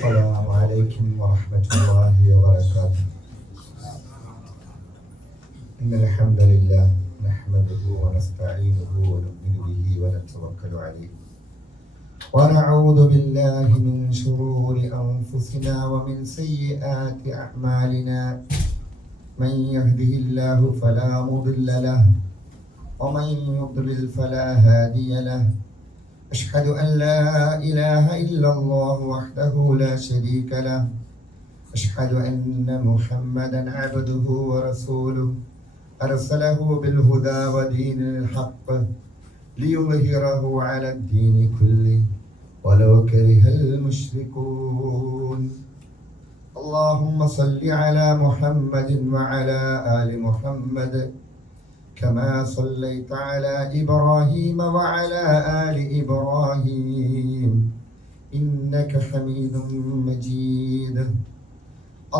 السلام عليكم ورحمة الله وبركاته. إن الحمد لله نحمده ونستعينه ونؤمن به ونتوكل عليه ونعوذ بالله من شرور أنفسنا ومن سيئات أعمالنا. من يهده الله فلا مضل له ومن يضلل فلا هادي له. أشهد أن لا إله إلا الله وحده لا شريك له. أشهد أن محمدا عبده ورسوله أرسله بالهدى ودين الحق ليظهره على الدين كله ولو كره المشركون. اللهم صل على محمد وعلى آل محمد كما صليت على إبراهيم وعلى آل إبراهيم إنك حميد مجيد.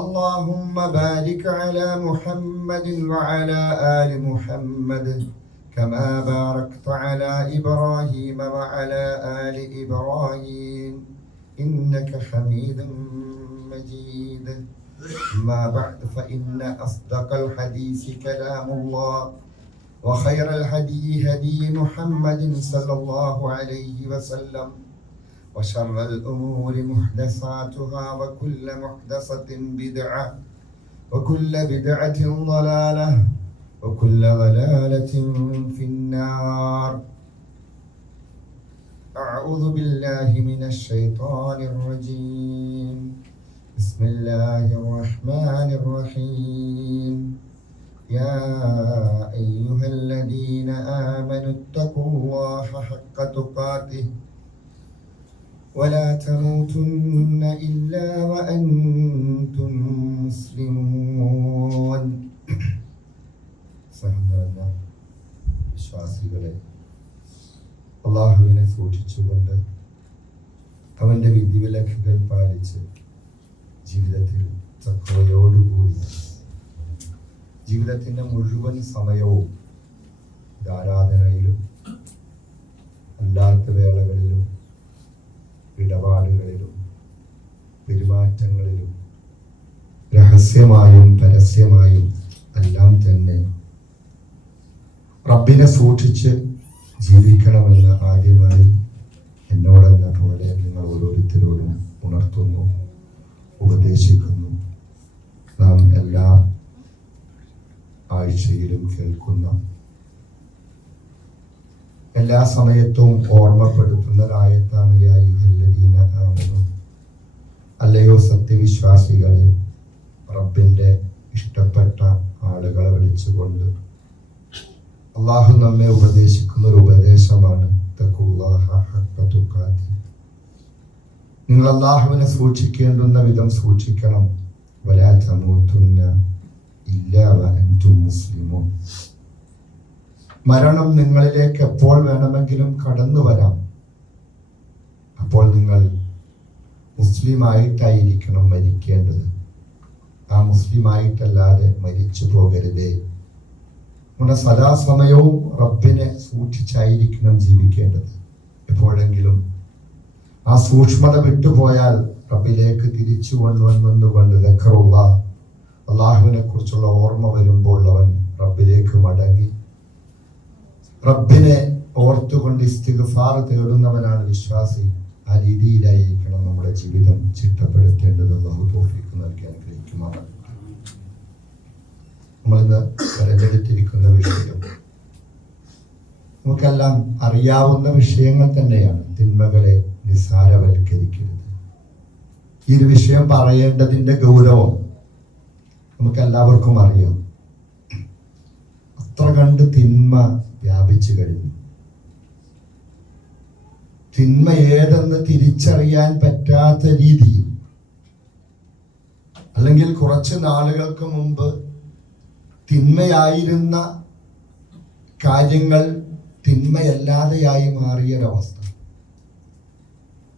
اللهم بارك على محمد وعلى آل محمد كما باركت على إبراهيم وعلى آل إبراهيم إنك حميد مجيد. أما بعد فإن أصدق الحديث كلام الله وخير الهدي هدي محمد صلى الله عليه وسلم وشر الأمور محدثاتها وكل محدثة بدعة وكل بدعة ضلالة وكل ضلالة في النار. أعوذ بالله من الشيطان الرجيم. بسم الله الرحمن الرحيم. يا أيها الذين آمنوا اتقوا الله حق تقاته ولا تموتن إلا وأنتم مسلمون. വിശ്വാസികളെ, അള്ളാഹുവിനെ സൂക്ഷിച്ചുകൊണ്ട് അവന്റെ വിധിവിലക്കുകൾ പാലിച്ച് ജീവിതത്തിൽ തഖ്വയോടുകൂടി ജീവിതത്തിന്റെ മുഴുവൻ സമയവും ആരാധനയിലും അല്ലാത്ത വേളകളിലും ഇടപാടുകളിലും പെരുമാറ്റങ്ങളിലും രഹസ്യമായും പരസ്യമായും എല്ലാം തന്നെ റബ്ബിനെ സൂക്ഷിച്ച് ജീവിക്കണമെന്ന് ആദ്യമായി എന്നോടെന്ന പോലെ നിങ്ങൾ ഓരോരുത്തരോടും ഉണർത്തുന്നു, ഉപദേശിക്കുന്നു. നാം എല്ലാ ആഴ്ചയിലും കേൾക്കുന്ന, എല്ലാ സമയത്തും ഓർമ്മപ്പെടുത്തുന്നതായത്താണ് യാ അയ്യുഹല്ലദീന ആമനൂ. അല്ലയോ സത്യവിശ്വാസികളെ, റബ്ബിന്റെ ഇഷ്ടപ്പെട്ട ആളുകളെ വിളിച്ചുകൊണ്ട് അള്ളാഹു നമ്മെ ഉപദേശിക്കുന്ന ഒരു ഉപദേശമാണ് തഖുല്ലാഹ ഹഖ്ക തുഖാതി. നിങ്ങൾ അള്ളാഹുവിനെ സൂക്ഷിക്കേണ്ടുന്ന വിധം സൂക്ഷിക്കണം. വലാ തമൂതുന്ന ഇല്ലാ വഅൻതും മുസ്ലിമൂൻ. മരണം നിങ്ങളിലേക്ക് എപ്പോൾ വേണമെങ്കിലും കടന്നു വരാം. അപ്പോൾ നിങ്ങൾ മുസ്ലിമായിട്ടായിരിക്കണം മരിക്കേണ്ടത്. ആ മുസ്ലിമായിട്ടല്ലാതെ മരിച്ചു പോകരുതേ. നമ്മുടെ സദാസമയവും റബ്ബിനെ സൂക്ഷിച്ചായിരിക്കണം ജീവിക്കേണ്ടത്. എപ്പോഴെങ്കിലും ആ സൂക്ഷ്മത വിട്ടുപോയാൽ റബ്ബിലേക്ക് തിരിച്ചു വന്നുകൊണ്ട് ദക്റുല്ലാഹ്, അള്ളാഹുവിനെ കുറിച്ചുള്ള ഓർമ്മ വരുമ്പോൾ അവൻ റബ്ബിലേക്ക് മടങ്ങി റബ്ബിനെ ഓർത്തുകൊണ്ട് ഇസ്തിഗ്ഫാർ തേടുന്നവനാണ് വിശ്വാസി. ആ രീതിയിലായിരിക്കണം നമ്മുടെ ജീവിതം ചിട്ടപ്പെടുത്തേണ്ടത്. അല്ലാഹു തൗഫീഖ് നൽകി അനുഗ്രഹിക്കുമാറാകട്ടെ. നമ്മളിന്ന് തെരഞ്ഞെടുത്തിരിക്കുന്ന വിഷയം നമുക്കെല്ലാം അറിയാവുന്ന വിഷയങ്ങൾ തന്നെയാണ്. തിന്മകളെ നിസ്സാരവൽക്കരിക്കരുത്. ഈ ഒരു വിഷയം പറയേണ്ടതിന്റെ ഗൗരവം നമുക്കെല്ലാവർക്കും അറിയാം. അത്ര കണ്ട് തിന്മ വ്യാപിച്ചു കഴിഞ്ഞു. തിന്മ ഏതെന്ന് തിരിച്ചറിയാൻ പറ്റാത്ത രീതിയിൽ, അല്ലെങ്കിൽ കുറച്ച് നാളുകൾക്ക് മുമ്പ് തിന്മയായിരുന്ന കാര്യങ്ങൾ തിന്മയല്ലാതെയായി മാറിയൊരവസ്ഥ.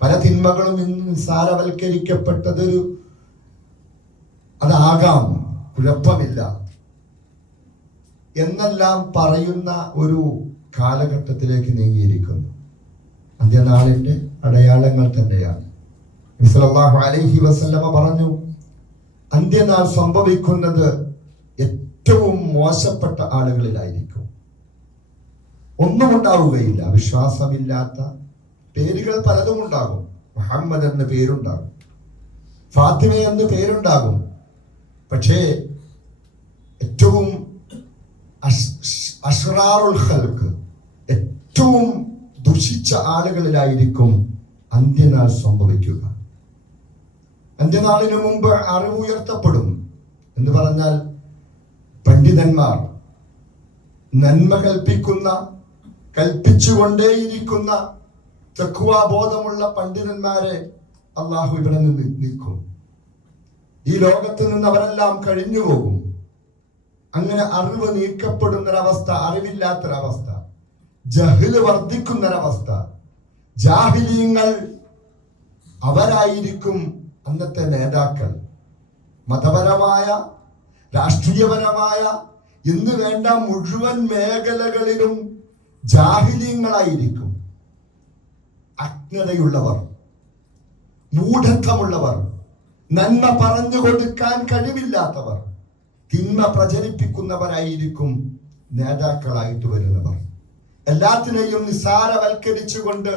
പല തിന്മകളും ഇന്ന് നിസ്സാരവൽക്കരിക്കപ്പെട്ടതൊരു അതാകാം, കുഴപ്പമില്ല എന്നെല്ലാം പറയുന്ന ഒരു കാലഘട്ടത്തിലേക്ക് നീങ്ങിയിരിക്കുന്നു. അന്ത്യനാളിന്റെ അടയാളങ്ങൾ തന്നെയാണ്. സല്ലല്ലാഹു അലൈഹി വസല്ലമ പറഞ്ഞു, അന്ത്യനാൾ സംഭവിക്കുന്നത് ഏറ്റവും മോശപ്പെട്ട ആളുകളിലായിരിക്കും. ഒന്നും ഉണ്ടാവുകയില്ല. വിശ്വാസമില്ലാത്ത പേരുകൾ പലതും ഉണ്ടാകും. മുഹമ്മദ് എന്ന് പേരുണ്ടാകും, ഫാത്തിമ എന്ന് പേരുണ്ടാകും. പക്ഷേ ഏറ്റവും അഷ്റാറുൽ ഖൽഖ്, ഏറ്റവും ദുഷിച്ച ആളുകളിലായിരിക്കും അന്ത്യനാൾ സംഭവിക്കുക. അന്ത്യനാളിനു മുമ്പ് അറിവ് ഉയർത്തപ്പെടും എന്ന് പറഞ്ഞാൽ പണ്ഡിതന്മാർ, നന്മ കൽപ്പിച്ചുകൊണ്ടേയിരിക്കുന്ന തഖ്വാബോധമുള്ള പണ്ഡിതന്മാരെ അള്ളാഹു ഇവിടെ നിന്ന് നീക്കും. ഈ ലോകത്ത് നിന്ന് അവരെല്ലാം കഴിഞ്ഞു പോകും. അങ്ങനെ അറിവ് നീക്കപ്പെടുന്നൊരവസ്ഥ, അറിവില്ലാത്തൊരവസ്ഥ, ജഹ്ല് വർദ്ധിക്കുന്നൊരവസ്ഥ. ജാഹിലീങ്ങൾ അവരായിരിക്കും അന്നത്തെ നേതാക്കൾ. മതപരമായ, രാഷ്ട്രീയപരമായ എന്ന് വേണ്ട മുഴുവൻ മേഖലകളിലും ജാഹിലീങ്ങളായിരിക്കും. അജ്ഞതയുള്ളവർ, മൂഢത്വമുള്ളവർ, നന്മ പറഞ്ഞു കൊടുക്കാൻ കഴിവില്ലാത്തവർ, തിന്മ പ്രചരിപ്പിക്കുന്നവരായിരിക്കും നേതാക്കളായിട്ട് വരുന്നവർ. എല്ലാത്തിനെയും നിസാരവൽക്കരിച്ചുകൊണ്ട്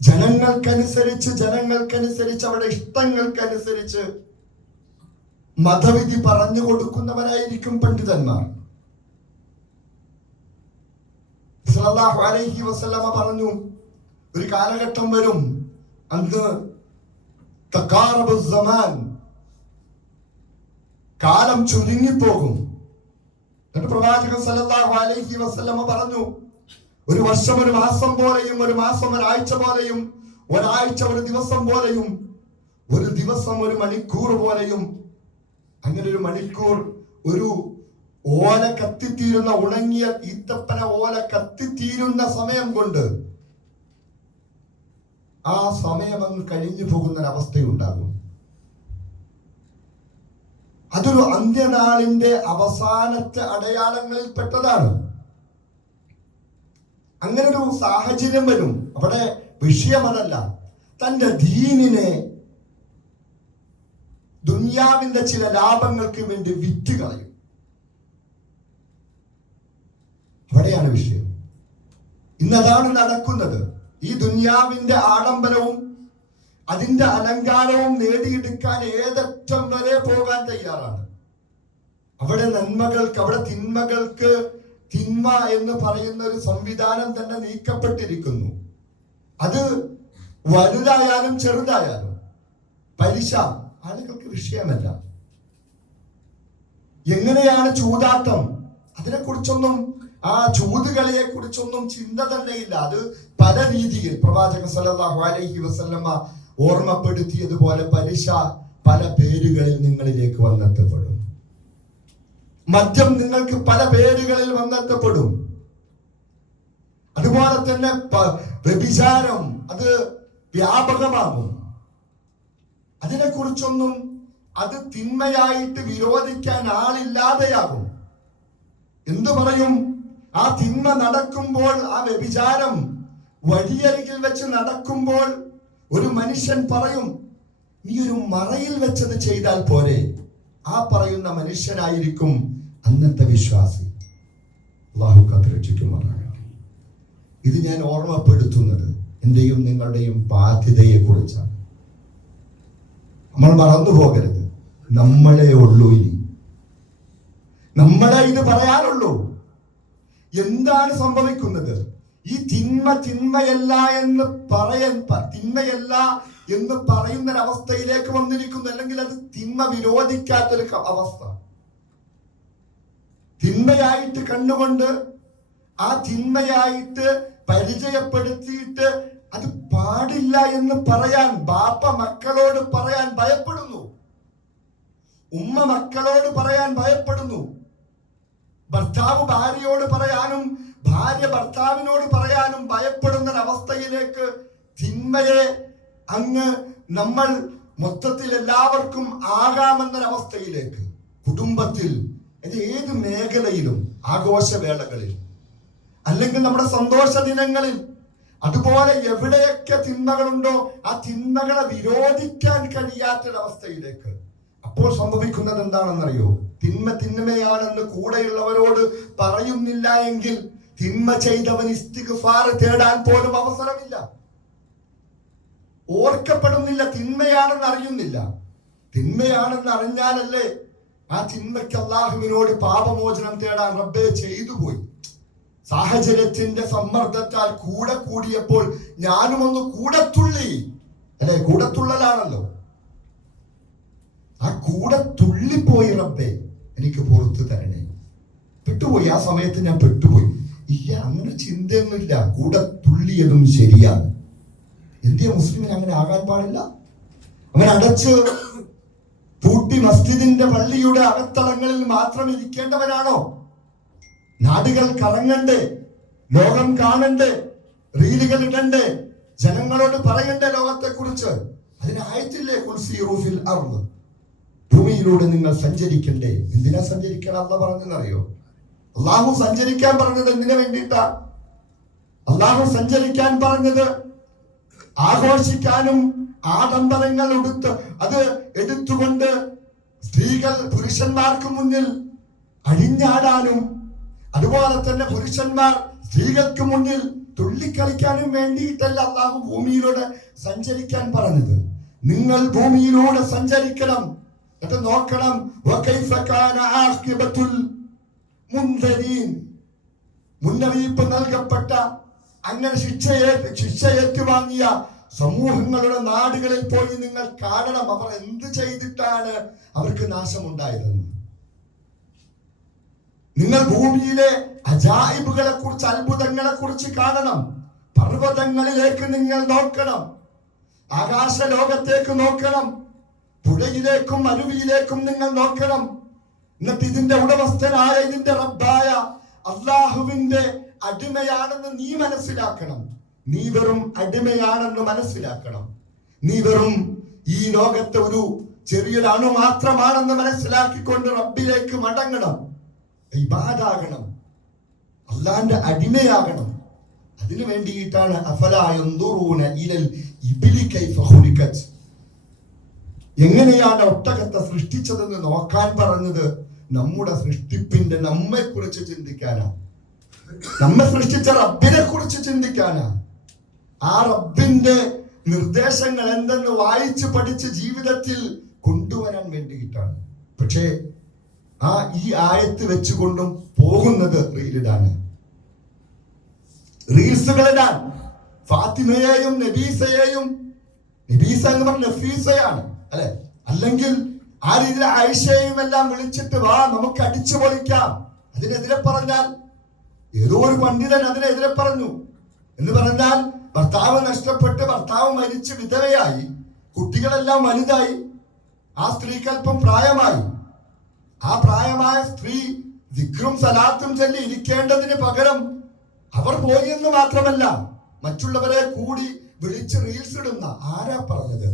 ജനങ്ങൾക്കനുസരിച്ച് അവരുടെ ഇഷ്ടങ്ങൾക്കനുസരിച്ച് മതവിധി പറഞ്ഞു കൊടുക്കുന്നവരായിരിക്കും പണ്ഡിതന്മാർ. സല്ലല്ലാഹു അലൈഹി വസല്ലമ പറഞ്ഞു, ഒരു കാലഘട്ടം വരും, അന്ന് തഖാറബുസ് സമാൻ, കാലം ചുരുങ്ങിപ്പോകും. എന്നിട്ട് പ്രവാചകൻ സല്ലല്ലാഹു അലൈഹി വസല്ലമ പറഞ്ഞു, ഒരു വർഷം ഒരു മാസം പോലെയും, ഒരു മാസം ഒരാഴ്ച പോലെയും, ഒരാഴ്ച ഒരു ദിവസം പോലെയും, ഒരു ദിവസം ഒരു മണിക്കൂർ പോലെയും. അങ്ങനെ ഒരു മണിക്കൂർ ഒരു ഓല കത്തിത്തീരുന്ന, ഉണങ്ങിയ ഈത്തപ്പന ഓല കത്തിത്തീരുന്ന സമയം കൊണ്ട് ആ സമയം അങ്ങ് കഴിഞ്ഞു പോകുന്നൊരവസ്ഥയുണ്ടാകും. അതൊരു അന്ത്യനാളിന്റെ അവസാനത്തെ അടയാളങ്ങളിൽ പെട്ടതാണ്. അങ്ങനെ ഒരു സാഹചര്യം വരും. അവിടെ വിഷയം അതല്ല, തന്റെ ദീനിനെ ദുനിയാവിന്റെ ചില ലാഭങ്ങൾക്ക് വേണ്ടി വിറ്റ് കളയും. അവിടെയാണ് വിഷയം. ഇന്നതാണ് നടക്കുന്നത്. ഈ ദുനിയാവിന്റെ ആഡംബരവും അതിന്റെ അലങ്കാരവും നേടിയെടുക്കാൻ ഏതറ്റം വരെ പോകാൻ തയ്യാറാണ്. അവിടെ നന്മകൾക്ക്, അവിടെ തിന്മകൾക്ക് തിന്മ എന്ന് പറയുന്ന ഒരു സംവിധാനം തന്നെ നീക്കപ്പെട്ടിരിക്കുന്നു. അത് വലുതായാലും ചെറുതായാലും. പലിശ ആളുകൾക്ക് വിഷയമല്ല. എങ്ങനെയാണ് ചൂതാട്ടം, അതിനെക്കുറിച്ചൊന്നും, ആ ചൂതുകളിയെ കുറിച്ചൊന്നും ചിന്ത തന്നെയില്ല. അത് പല രീതിയിൽ പ്രവാചകൻ സല്ലല്ലാഹു അലൈഹി വസല്ലമ ഓർമ്മപ്പെടുത്തിയതുപോലെ പലിശ പല പേരുകളിൽ നിങ്ങളിലേക്ക് വന്നെത്തപ്പെടും. മദ്യം നിങ്ങൾക്ക് പല പേരുകളിൽ വന്നെത്തപ്പെടും. അതുപോലെ തന്നെ വ്യഭിചാരം അത് വ്യാപകമാകും. അതിനെക്കുറിച്ചൊന്നും, അത് തിന്മയായിട്ട് വിരോധിക്കാൻ ആളില്ലാതെയാകും. എന്തു പറയും? ആ തിന്മ നടക്കുമ്പോൾ, ആ വ്യഭിചാരം വഴിയരികിൽ വെച്ച് നടക്കുമ്പോൾ ഒരു മനുഷ്യൻ പറയും, നീ ഒരു മറയിൽ വെച്ചത് ചെയ്താൽ പോരെ. ആ പറയുന്ന മനുഷ്യനായിരിക്കും അന്നത്തെ വിശ്വാസി. അല്ലാഹു കാത്തുരക്ഷിക്കുമാറാകട്ടെ. ഇത് ഞാൻ ഓർമ്മപ്പെടുത്തുന്നത് എന്റെയും നിങ്ങളുടെയും ബാധ്യതയെ കുറിച്ചാണ്. നമ്മൾ മറന്നു പോകരുത്. നമ്മളെ ഉള്ളൂ, ഇനി നമ്മളെ ഇത് പറയാനുള്ളൂ. എന്താണ് സംഭവിക്കുന്നത്? ഈ തിന്മയല്ല എന്ന് പറയുന്നൊരവസ്ഥയിലേക്ക് വന്നിരിക്കുന്നു. അല്ലെങ്കിൽ അത് തിന്മ വിരോധിക്കാത്തൊരു അവസ്ഥ. തിന്മയായിട്ട് കണ്ടുകൊണ്ട്, ആ തിന്മയായിട്ട് പരിചയപ്പെടുത്തിയിട്ട് അത് പാടില്ല എന്ന് പറയാൻ ബാപ്പ മക്കളോട് പറയാൻ ഭയപ്പെടുന്നു. ഉമ്മ മക്കളോട് പറയാൻ ഭയപ്പെടുന്നു. ഭർത്താവ് ഭാര്യയോട് പറയാനും, ഭാര്യ ഭർത്താവിനോട് പറയാനും ഭയപ്പെടുന്നൊരവസ്ഥയിലേക്ക് തിന്മയെ അങ്ങ് നമ്മൾ മൊത്തത്തിൽ എല്ലാവർക്കും ആകാമെന്നൊരവസ്ഥയിലേക്ക്, കുടുംബത്തിൽ, അത് ഏത് മേഖലയിലും, ആഘോഷവേളകളിൽ അല്ലെങ്കിൽ നമ്മുടെ സന്തോഷ ദിനങ്ങളിൽ, അതുപോലെ എവിടെയൊക്കെ തിന്മകളുണ്ടോ ആ തിന്മകളെ വിരോധിക്കാൻ കഴിയാത്തൊരവസ്ഥയിലേക്ക്. അപ്പോൾ സംഭവിക്കുന്നത് എന്താണെന്നറിയോ? തിന്മയാണെന്ന് കൂടെയുള്ളവരോട് പറയുന്നില്ല എങ്കിൽ തിന്മ ചെയ്തവൻ ഇസ്തിഗ്ഫാർ തേടാൻ പോലും അവസരമില്ല, ഓർക്കപ്പെടുന്നില്ല. തിന്മയാണെന്ന് അറിയുന്നില്ല. തിന്മയാണെന്ന് അറിഞ്ഞാലല്ലേ ആ തിന്മയ്ക്ക് അള്ളാഹുവിനോട് പാപമോചനം തേടാൻ റബ്ബേ ചെയ്തു പോയി. സാഹചര്യത്തിന്റെ സമ്മർദ്ദത്താൽ കൂടെ കൂടിയപ്പോൾ ഞാനും ഒന്ന് കൂടത്തുള്ളി, അല്ലെ? കൂടത്തുള്ളലാണല്ലോ. ആ കൂടെ തുള്ളിപ്പോയി. റബ്ബേ എനിക്ക് പുറത്തു തരണേ. പെട്ടുപോയി. ആ സമയത്ത് ഞാൻ പെട്ടുപോയി. ഇല്ല, അങ്ങനെ ചിന്തയൊന്നുമില്ല. കൂടെ തുള്ളിയതും ശരിയാണ്. ഇന്ത്യ മുസ്ലിമിന് അങ്ങനെ ആകാൻ പാടില്ല. അങ്ങനെ അടച്ച് പൂട്ടി മസ്ജിദിന്റെ പള്ളിയുടെ അകത്തളങ്ങളിൽ മാത്രം ഇരിക്കേണ്ടവനാണോ? നാടുകൾ കറങ്ങണ്ടേ, ലോകം കാണണ്ടേ, റീലുകൾ ഇടണ്ടേ, ജനങ്ങളോട് പറയണ്ടേ ലോകത്തെ കുറിച്ച്? അതിനായിട്ടില്ലേ കുൽസിറൂഫിൽ അർദ്, ഭൂമിയിലൂടെ നിങ്ങൾ സഞ്ചരിക്കണ്ടേ? എന്തിനാ സഞ്ചരിക്കണം അല്ല പറഞ്ഞെന്നറിയോ? അള്ളാഹു സഞ്ചരിക്കാൻ പറഞ്ഞത് എന്തിനു വേണ്ടിയിട്ടാ? അള്ളാഹു സഞ്ചരിക്കാൻ പറഞ്ഞത് ആഘോഷിക്കാനും ആഡംബരങ്ങൾ അത് എടുത്തുകൊണ്ട് സ്ത്രീകൾ പുരുഷന്മാർക്ക് മുന്നിൽ അഴിഞ്ഞാടാനും, അതുപോലെ തന്നെ പുരുഷന്മാർ സ്ത്രീകൾക്ക് മുന്നിൽ തുള്ളിക്കളിക്കാനും വേണ്ടിയിട്ടല്ല അള്ളാഹു ഭൂമിയിലൂടെ സഞ്ചരിക്കാൻ പറഞ്ഞത്. നിങ്ങൾ ഭൂമിയിലൂടെ സഞ്ചരിക്കണം, എന്നിട്ട് നോക്കണം മുന്നറിയിപ്പ് നൽകപ്പെട്ട, അങ്ങനെ ശിക്ഷ ഏറ്റുവാങ്ങിയ സമൂഹങ്ങളുടെ നാടുകളിൽ പോയി നിങ്ങൾ കാണണം അവർ എന്ത് ചെയ്തിട്ടാണ് അവർക്ക് നാശമുണ്ടായതെന്ന്. നിങ്ങൾ ഭൂമിയിലെ അജായിബുകളെ കുറിച്ച്, അത്ഭുതങ്ങളെ കുറിച്ച് കാണണം. പർവ്വതങ്ങളിലേക്ക് നിങ്ങൾ നോക്കണം, ആകാശ ലോകത്തേക്ക് നോക്കണം, പുഴയിലേക്കും അരുവിയിലേക്കും നിങ്ങൾ നോക്കണം. എന്നിട്ട് ഇതിന്റെ ഉടമസ്ഥനായ, ഇതിന്റെ റബ്ബായ അള്ളാഹുവിന്റെ അടിമയാണെന്ന് നീ മനസ്സിലാക്കണം. നീ വെറും അടിമയാണെന്ന് മനസ്സിലാക്കണം. നീ വെറും ഈ ലോകത്തെ ഒരു ചെറിയൊരു അണു മാത്രമാണെന്ന് മനസ്സിലാക്കിക്കൊണ്ട് റബ്ബിലേക്ക് മടങ്ങണം, ഇബാദാകണം, അള്ളാന്റെ അടിമയാകണം. അതിനു വേണ്ടിയിട്ടാണ് അഫലാ യൻദുറൂന ഇലൽ ഇബ്ലി കൈഫ ഖുലിഖത്, എങ്ങനെയാണ് ഒട്ടകത്തെ സൃഷ്ടിച്ചതെന്ന് നോക്കാൻ പറഞ്ഞത്. നമ്മുടെ സൃഷ്ടിപ്പിന്റെ നമ്മെ കുറിച്ച് ചിന്തിക്കാനാ, നമ്മെ സൃഷ്ടിച്ച റബ്ബിനെ കുറിച്ച് ചിന്തിക്കാനാ. ആ റബ്ബിന്റെ നിർദ്ദേശങ്ങൾ എന്തെന്ന് വായിച്ച് പഠിച്ച് ജീവിതത്തിൽ കൊണ്ടുവരാൻ വേണ്ടിയിട്ടാണ്. പക്ഷേ ഈ ആയത്ത് വെച്ചുകൊണ്ടും പോകുന്നത് റീലിടാണ്, റീൽസുകളിടാൻ. ഫാത്തിമയെയും നബീസയെയും, നബീസ എന്ന് പറഞ്ഞ നഫീസയാണ് അല്ലെ, അല്ലെങ്കിൽ ആ രീതിയിൽ ആയിഷയും എല്ലാം വിളിച്ചിട്ട് വാ നമുക്ക് അടിച്ചു പൊളിക്കാം. അതിനെതിരെ പറഞ്ഞാൽ ഏതോ ഒരു പണ്ഡിതൻ അതിനെതിരെ പറഞ്ഞു എന്ന് പറഞ്ഞാൽ ഭർത്താവ് നഷ്ടപ്പെട്ട്, ഭർത്താവ് മരിച്ച് വിധവയായി, കുട്ടികളെല്ലാം വലുതായി, ആ സ്ത്രീക്കല്പം പ്രായമായി. ആ പ്രായമായ സ്ത്രീ ദിക്റും സലാത്തും ചൊല്ലി ഇരിക്കേണ്ടതിന് പകരം അവർ പോയി എന്ന് മാത്രമല്ല മറ്റുള്ളവരെ കൂടി വിളിച്ച് റീൽസ് ഇടുന്ന. ആരാ പറഞ്ഞത്?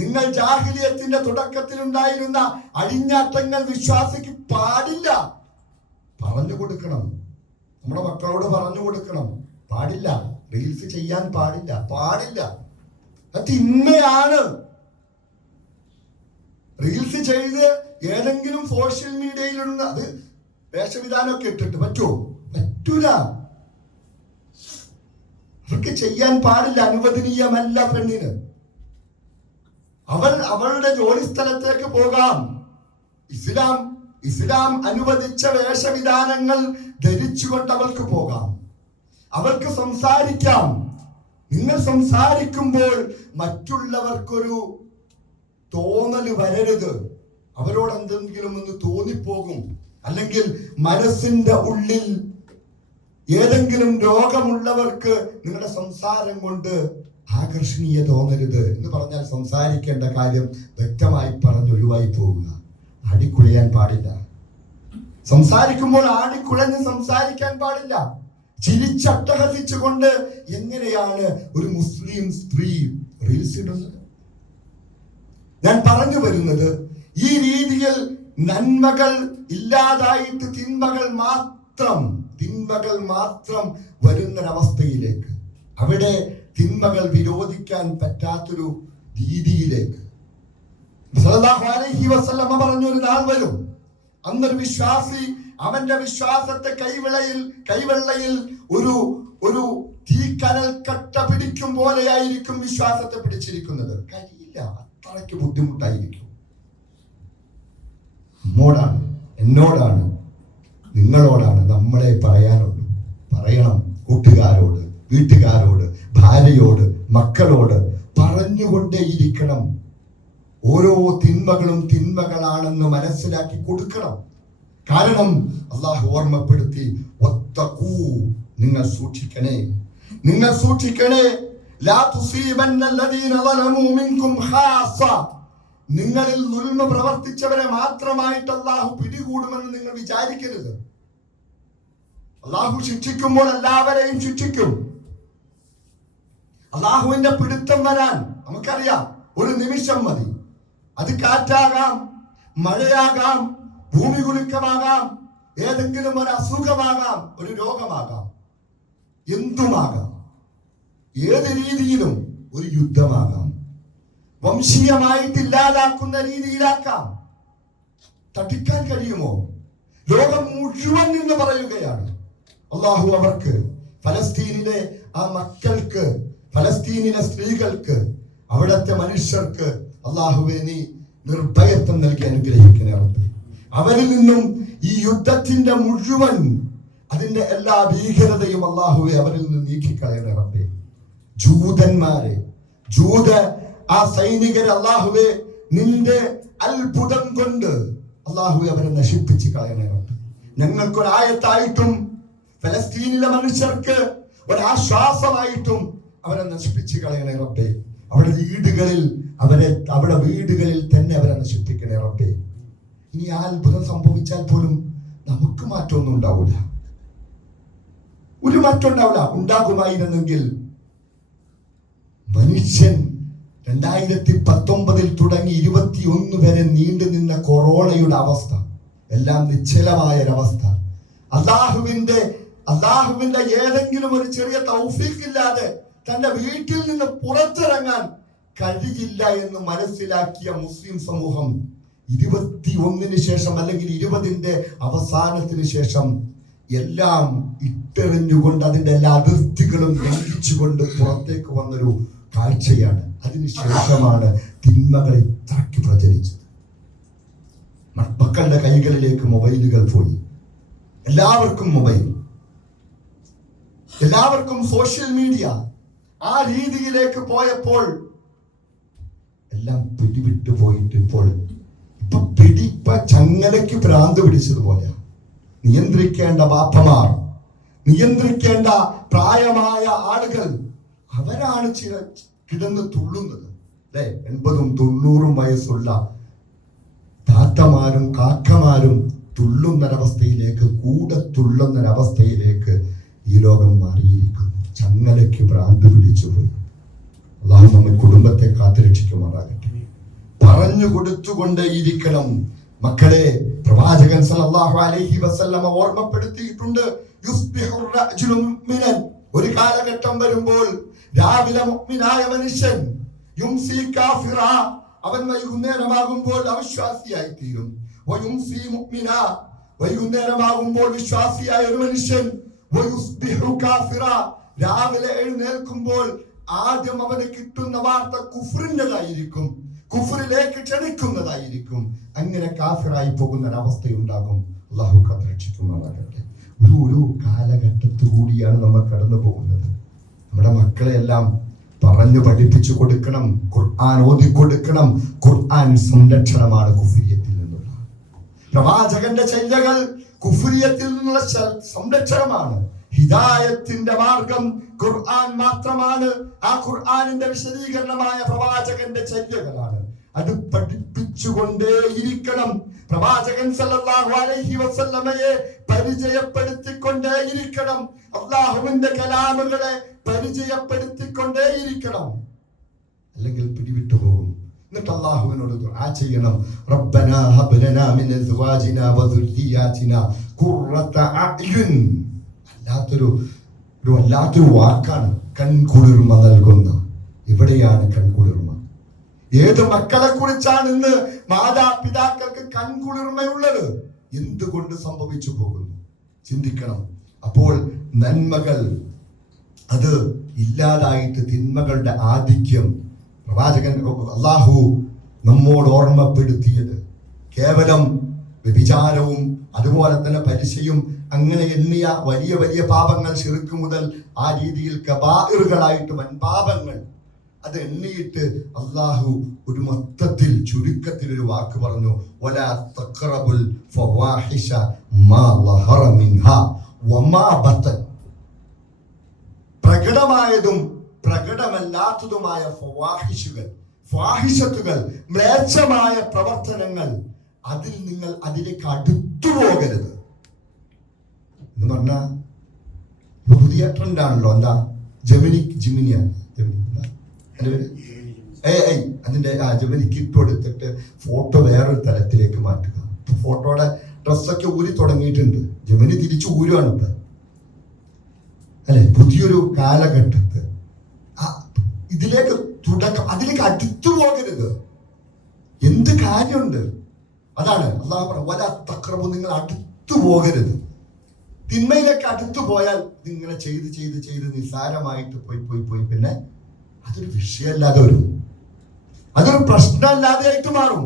നിങ്ങൾ ജാഹിലിയത്തിന്റെ തുടക്കത്തിൽ ഉണ്ടായിരുന്ന അഴിഞ്ഞാട്ടങ്ങൾ വിശ്വാസിക്ക് പാടില്ല. പറഞ്ഞു കൊടുക്കണം, നമ്മുടെ മക്കളോട് പറഞ്ഞു കൊടുക്കണം. പാടില്ല, റീൽസ് ചെയ്യാൻ പാടില്ല, പാടില്ല. അത് തിന്മയാണ്. റീൽസ് ചെയ്ത് ഏതെങ്കിലും സോഷ്യൽ മീഡിയയിലിടുന്ന അത് വേഷവിധാനമൊക്കെ ഇട്ടിട്ട് പറ്റുമോ? പറ്റൂല. അവർക്ക് ചെയ്യാൻ പാടില്ല, അനുവദനീയമല്ല. പെണ്ണിന് അവളുടെ ജോലി സ്ഥലത്തേക്ക് പോകാം. ഇസ്ലാം അനുവദിച്ച വേഷവിധാനങ്ങൾ ധരിച്ചുകൊണ്ട് അവൾക്ക് പോകാം, അവൾക്ക് സംസാരിക്കാം. നിങ്ങൾ സംസാരിക്കുമ്പോൾ മറ്റുള്ളവർക്കൊരു തോന്നല് വരരുത്. അവരോട് എന്തെങ്കിലും ഒന്ന് തോന്നിപ്പോകും, അല്ലെങ്കിൽ മനസ്സിന്റെ ഉള്ളിൽ ഏതെങ്കിലും രോഗമുള്ളവർക്ക് നിങ്ങളുടെ സംസാരം കൊണ്ട് ആകർഷണീയ തോന്നരുത്. എന്ന് പറഞ്ഞാൽ സംസാരിക്കേണ്ട കാര്യം വ്യക്തമായി പറഞ്ഞൊഴിവായി പോവുക. ആടിക്കുഴയാൻ പാടില്ല. സംസാരിക്കുമ്പോൾ ആടിക്കുഴഞ്ഞ് സംസാരിക്കാൻ പാടില്ല. ചിരിച്ചട്ടഹസിച്ചുകൊണ്ട് എങ്ങനെയാണ് ഒരു മുസ്ലിം സ്ത്രീ റീൽസ് ഇടുന്നത്? ഞാൻ പറഞ്ഞു വരുന്നത്, ഈ രീതിയിൽ നന്മകൾ ഇല്ലാതായിട്ട് തിന്മകൾ മാത്രം തിന്മകൾ മാത്രം വരുന്നൊരവസ്ഥയിലേക്ക്, അവിടെ തിന്മകൾ വിരോധിക്കാൻ പറ്റാത്തൊരു രീതിയിലേക്ക് സല്ലല്ലാഹു അലൈഹി വസല്ലമ പറഞ്ഞൊരു നാൾ വരും. അന്നൊരു വിശ്വാസി അവന്റെ വിശ്വാസത്തെ കൈവെള്ളയിൽ ഒരു തീക്കനൽ കട്ട പിടിക്കും പോലെയായിരിക്കും വിശ്വാസത്തെ പിടിച്ചിരിക്കുന്നത്. കഴിയില്ല, അത്രയ്ക്ക് ബുദ്ധിമുട്ടായിരിക്കും. നമ്മോടാണ്, എന്നോടാണ്, നിങ്ങളോടാണ് നമ്മളെ പറയാനുള്ളൂ. പറയണം കൂട്ടുകാരോട്, വീട്ടുകാരോട്, ഭാര്യയോട്, മക്കളോട് പറഞ്ഞുകൊണ്ടേയിരിക്കണം. ഓരോ തിന്മകളും തിന്മകളാണെന്ന് മനസ്സിലാക്കി കൊടുക്കണം. കാരണം അള്ളാഹു ഓർമ്മപ്പെടുത്തി, വത്തഖൂ, നിങ്ങൾ സൂക്ഷിക്കണേ, നിങ്ങൾ സൂക്ഷിക്കണേ. ലാ തുസീബന്നല്ലദീന ളലമൂ മിൻകും ഖാസ്സ, നിങ്ങളിൽ ദുൽമ പ്രവർത്തിച്ചവരെ മാത്രമായിട്ട് അള്ളാഹു പിടികൂടുമെന്ന് നിങ്ങൾ വിചാരിക്കരുത്. അള്ളാഹു ശിക്ഷിക്കുമ്പോൾ എല്ലാവരെയും ശിക്ഷിക്കും. അള്ളാഹുവിന്റെ പിടുത്തം വരാൻ നമുക്കറിയാം, ഒരു നിമിഷം മതി. അത് കാറ്റാകാം, മഴയാകാം, ഭൂമി കുലുക്കമാകാം, ഏതെങ്കിലും ഒരു അസുഖമാകാം, ഒരു രോഗമാകാം, എന്തുമാകാം. ഏത് രീതിയിലും ഒരു യുദ്ധമാകാം, വംശീയമായിട്ട് ഇല്ലാതാക്കുന്ന രീതിയിലാക്കാം. തട്ടിക്കാൻ കഴിയുമോ? ലോകം മുഴുവൻ എന്ന് പറയുകയാണ്. അള്ളാഹു അവർക്ക്, ഫലസ്തീനിലെ ആ മക്കൾക്ക്, ഫലസ്തീനിലെ സ്ത്രീകൾക്ക്, അവിടത്തെ മനുഷ്യർക്ക് അള്ളാഹുവെ നീ നിർഭയത്വം നൽകി അനുഗ്രഹിക്കണേ റബ്ബേ. അവരിൽ നിന്നും ഈ യുദ്ധത്തിന്റെ മുഴുവൻ അതിന്റെ എല്ലാ ഭീകരതയും അള്ളാഹുവെ അവരിൽ നിന്ന് നീക്കിക്കളയണേ റബ്ബേ. ജൂതന്മാരെ, ആ സൈനികരെ അള്ളാഹുവെ നിന്റെ അത്ഭുതം കൊണ്ട് അള്ളാഹുവെ അവരെ നശിപ്പിച്ച് കളയണേ റബ്ബേ. ഞങ്ങൾക്കൊരായത്തായിട്ടും ഫലസ്തീനിലെ മനുഷ്യർക്ക് ഒരാശ്വാസമായിട്ടും അവരെ നശിപ്പിച്ച് കളയണേ റബ്ബേ. അവിടെ വീടുകളിൽ തന്നെ അവരെ നശിപ്പിക്കണേ റബ്ബേ. ഇനി ആ അത്ഭുതം സംഭവിച്ചാൽ പോലും നമുക്ക് മാറ്റമൊന്നും ഉണ്ടാവില്ല, ഒരു മാറ്റം ഉണ്ടാവില്ല. ഉണ്ടാകുമായിരുന്നെങ്കിൽ മനുഷ്യൻ 2019 തുടങ്ങി 21 വരെ നീണ്ടു നിന്ന കൊറോണയുടെ അവസ്ഥ, എല്ലാം നിശ്ചലമായൊരവസ്ഥ, അള്ളാഹുവിന്റെ ഏതെങ്കിലും ഒരു ചെറിയ തൗഫീഖില്ലാതെ തന്റെ വീട്ടിൽ നിന്ന് പുറത്തിറങ്ങാൻ കഴിയില്ല എന്ന് മനസ്സിലാക്കിയ മുസ്ലിം സമൂഹം 21 ശേഷം, അല്ലെങ്കിൽ 20ന്റെ അവസാനത്തിന് ശേഷം എല്ലാം ഇട്ടെറിഞ്ഞുകൊണ്ട് അതിന്റെ എല്ലാ അതിർത്തികളും ലംഘിച്ചുകൊണ്ട് പുറത്തേക്ക് വന്നൊരു കാഴ്ചയാണ്. അതിനുശേഷമാണ് തിന്മകൾ ഇത്രയ്ക്ക് പ്രചരിച്ചത്. മക്കളുടെ കൈകളിലേക്ക് മൊബൈലുകൾ പോയി, എല്ലാവർക്കും മൊബൈൽ, എല്ലാവർക്കും സോഷ്യൽ മീഡിയ. ആ രീതിയിലേക്ക് പോയപ്പോൾ എല്ലാം പിടിവിട്ടു പോയിട്ട് ഇപ്പൊ ചങ്ങലയ്ക്ക് ഭ്രാന്ത് പിടിച്ചതുപോലെ നിയന്ത്രിക്കേണ്ട ബാപ്പമാർ, നിയന്ത്രിക്കേണ്ട പ്രായമായ ആളുകൾ, അവരാണ് കിടന്ന് തുള്ളുന്നത്. അല്ലെ, 80-90 വയസ്സുള്ള താത്തമാരും കാക്കമാരും തുള്ളുന്നൊരവസ്ഥയിലേക്ക്, കൂടെ തുള്ളുന്നൊരവസ്ഥയിലേക്ക് ഈ ലോകം മാറിയിരിക്കുന്നു. ചങ്ങലയ്ക്ക് ഭ്രാന്ത് പിടിച്ചുപോയി. അള്ളാഹു നമ്മെ കുടുംബത്തെ കാത്തുരക്ഷിക്കുമാറാകട്ടെ. പറഞ്ഞു കൊടുത്തുകൊണ്ടേയിരിക്കണം. മക്കളെ, പ്രവാചകൻ സല്ലല്ലാഹു അലൈഹി വസല്ലമ ഓർമ്മപ്പെടുത്തിയിട്ടുണ്ട്, യുസ്ബിഹുർ റജുലു മുഅ്മിനൻ, ഒരു കാലഘട്ടം വരുമ്പോൾ രാവിലെ മുഅ്മിനായ മനുഷ്യൻ, യുംസി കാഫിറ, അവൻ വൈകുന്നേരമാകുമ്പോൾ അവിശ്വാസിയായി തീരും. വയുംസി മുഅ്മിന, വൈകുന്നേരമാകുമ്പോൾ വിശ്വാസിയായ ഒരു മനുഷ്യൻ, വയുസ്ബിഹു കാഫിറ, രാവിലെ എഴുന്നേൽക്കുമ്പോൾ ആദ്യം അവന് കിട്ടുന്ന വാർത്ത കുഫ്റിൻ്റെതായിരിക്കും, കുഫ്റിലേക്ക് ക്ഷണിക്കുന്നതായിരിക്കും. അങ്ങനെ കാഫിറായി പോകുന്ന ഒരവസ്ഥയുണ്ടാകും. അല്ലാഹു കാത്തുരക്ഷിക്കുമാറാകട്ടെ. ഒരു കാലഘട്ടത്തു കൂടിയാണ് നമ്മൾ കടന്നു പോകുന്നത്. നമ്മുടെ മക്കളെ എല്ലാം പറഞ്ഞു പഠിപ്പിച്ചു കൊടുക്കണം, ഖുർആൻ ഓതിക്കൊടുക്കണം. ഖുർആൻ സംരക്ഷണമാണ് കുഫ്രിയത്തിൽ നിന്നുള്ള. പ്രവാചകന്റെ ചര്യകൾ കുഫ്രിയത്തിൽ നിന്നുള്ള സംരക്ഷണമാണ്. ഹിദായത്തിന്റെ മാർഗം ഖുർആൻ മാത്രമാണ്. ആ ഖുർആനിന്റെ വിശദീകരണമായ പ്രവാചകന്റെ ചര്യകളാണ്. അത് പഠിപ്പിച്ചുകൊണ്ടേയിരിക്കണം. പ്രവാചകൻ സല്ലല്ലാഹു അലൈഹി വസല്ലമയെ പരിചയപ്പെടുത്തിക്കൊണ്ടേയിരിക്കണം. അല്ലാഹുവിന്റെ കലാമുകളെ പരിചയപ്പെടുത്തിക്കൊണ്ടേയിരിക്കണം. അല്ലെങ്കിൽ പിടിവിട്ടു പോകും. എന്നിട്ട് അല്ലാഹുവിനോട് ദുആ ചെയ്യണം, റബ്ബനാ ഹബ് ലനാ മിൻ അസ്വാജിനാ വദുർരിയാതിനാ ഖുർറത അഅ്യുൻ. വല്ലാത്തൊരു വാക്കാണ് കൺകുളിർമ നൽകുന്ന. ഇവിടെയാണ് കൺകുളിർമ. ഏത് മക്കളെ കുറിച്ചാണ് ഇന്ന് മാതാപിതാക്കൾക്ക് കൺകുളിർമയുള്ളത്? എന്തുകൊണ്ട് സംഭവിച്ചു പോകുന്നു? ചിന്തിക്കണം. അപ്പോൾ നന്മകൾ അത് ഇല്ലാതായിട്ട് തിന്മകളുടെ ആധിക്യം പ്രവാചകൻ അല്ലാഹു നമ്മോട് ഓർമ്മപ്പെടുത്തിയത് കേവലം വ്യഭിചാരവും അതുപോലെ തന്നെ പലിശയും അങ്ങനെ എണ്ണിയ വലിയ വലിയ പാപങ്ങൾ, ശിർക്ക് മുതൽ ആ രീതിയിൽ കബായിറുകളായിട്ട് വൻപാപങ്ങൾ അത് എണ്ണിയിട്ട് അല്ലാഹു ഒരു മൊത്തത്തിൽ ചുരുക്കത്തിൽ ഒരു വാക്ക് പറഞ്ഞു, വലാ തഖറബുൽ ഫവാഹിഷ മാ ലഹറ മിൻഹാ വമാ ബതൻ. പ്രകടമായതും പ്രകടമല്ലാത്തതുമായ ഫവാഹിഷത്തുകൾ, മ്ലേച്ഛമായ പ്രവർത്തനങ്ങൾ, നിങ്ങൾ അതിലേക്ക് അടുത്തു പോകരുത് എന്ന് പറഞ്ഞാൽ പുതിയ ട്രെൻഡാണല്ലോ. എന്താ അതിന്റെ ജെമിനിക്ക് ഇട്ട് കൊടുത്തിട്ട് ഫോട്ടോ വേറൊരു തലത്തിലേക്ക് മാറ്റുക. ഫോട്ടോയുടെ ഡ്രസ്സൊക്കെ ഊരി തുടങ്ങിയിട്ടുണ്ട്. ജെമിനി തിരിച്ചു ഊരുവാണ് ഇപ്പൊ, അല്ലെ? പുതിയൊരു കാലഘട്ടത്ത് ഇതിലേക്ക് അതിലേക്ക് അടുത്തു പോകരുത്. എന്ത് കാര്യമുണ്ട്? അതാണ് അല്ലാഹു പറയുന്നത്, വലാ തഖറബു, നിങ്ങൾ അടുത്തു പോകരുത്. തിന്മയിലേക്ക് അടുത്തു പോയാൽ നിങ്ങളെ ചെയ്ത് നിസ്സാരമായിട്ട് പോയി പിന്നെ അതൊരു വിഷയമല്ലാതെ വരും, അതൊരു പ്രശ്നമല്ലാതെയായിട്ട് മാറും,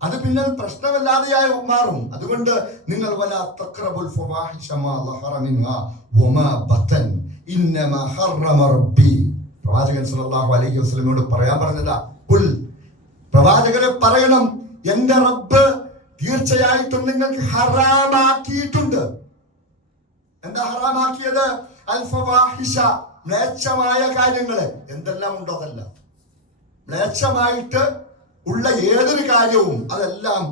അത് പിന്നെ പ്രശ്നമല്ലാതെയായി മാറും. അതുകൊണ്ട് നിങ്ങൾ വലാ തഖറബുൽ ഫവാഹിഷ മാ ലഹറ മിൻഹാ വമാ ബതൻ ഇന്നമാ ഹറമ റബ്ബി. പ്രവാചകൻ സല്ലല്ലാഹു അലൈഹി വസല്ലമയോട് പറയാൻ പറഞ്ഞതാ, ഖുൽ, പ്രവാചകനെ പറയണം, എന്റെ റബ്ബ് തീർച്ചയായിട്ടും നിങ്ങൾക്ക് ഹറാമാക്കിയിട്ടുണ്ട്. എന്താ ഹറാമാക്കിയത്? അൽ ഫവാഹിഷ, മ്ലേച്ഛമായ കാര്യങ്ങള് എന്തെല്ലാം ഉണ്ടോ അതല്ല. മ്ലേച്ഛമായിട്ട് ഉള്ള ഏതൊരു കാര്യവും അതെല്ലാം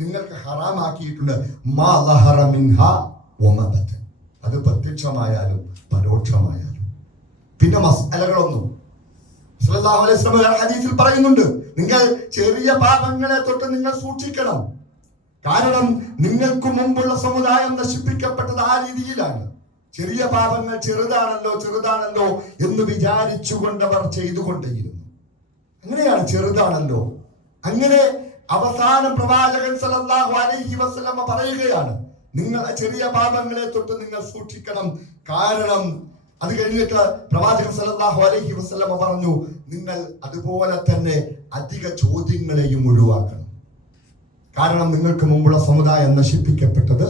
നിങ്ങൾക്ക് ഹറാമാക്കിയിട്ടുണ്ട്. മാ ലഹറ മിൻഹാ വമാ ബതൻ, അത് പ്രത്യക്ഷമായാലും പരോക്ഷമായാലും. പിന്നെ മസ്അലകളൊന്നും സല്ലല്ലാഹു അലൈഹി വസല്ലം ഹദീസിൽ പറയുന്നുണ്ട്, നിങ്ങൾ ചെറിയ പാപങ്ങളെ തൊട്ട് നിങ്ങൾ സൂക്ഷിക്കണം. കാരണം നിങ്ങൾക്ക് മുമ്പുള്ള സമുദായം നശിപ്പിക്കപ്പെട്ടത് ആ രീതിയിലാണ്. ചെറിയ പാപങ്ങൾ ചെറുതാണല്ലോ എന്ന് വിചാരിച്ചുകൊണ്ടവർ ചെയ്തുകൊണ്ടേയിരുന്നു. അങ്ങനെയാണ്, ചെറുതാണല്ലോ. അങ്ങനെ അവസാനം പ്രവാചകൻ സല്ലല്ലാഹു അലൈഹി വസല്ലം പറയുകയാണ്, നിങ്ങൾ ചെറിയ പാപങ്ങളെ തൊട്ട് നിങ്ങൾ സൂക്ഷിക്കണം. കാരണം അത് കഴിഞ്ഞിട്ട് പ്രവാചകൻ സല്ലല്ലാഹു അലൈഹി വസല്ലം പറഞ്ഞു, നിങ്ങൾ അതുപോലെ തന്നെ അധിക ചോദ്യങ്ങളെയും ഒഴിവാക്കണം. കാരണം നിങ്ങൾക്ക് മുമ്പുള്ള സമുദായം നശിപ്പിക്കപ്പെട്ടത്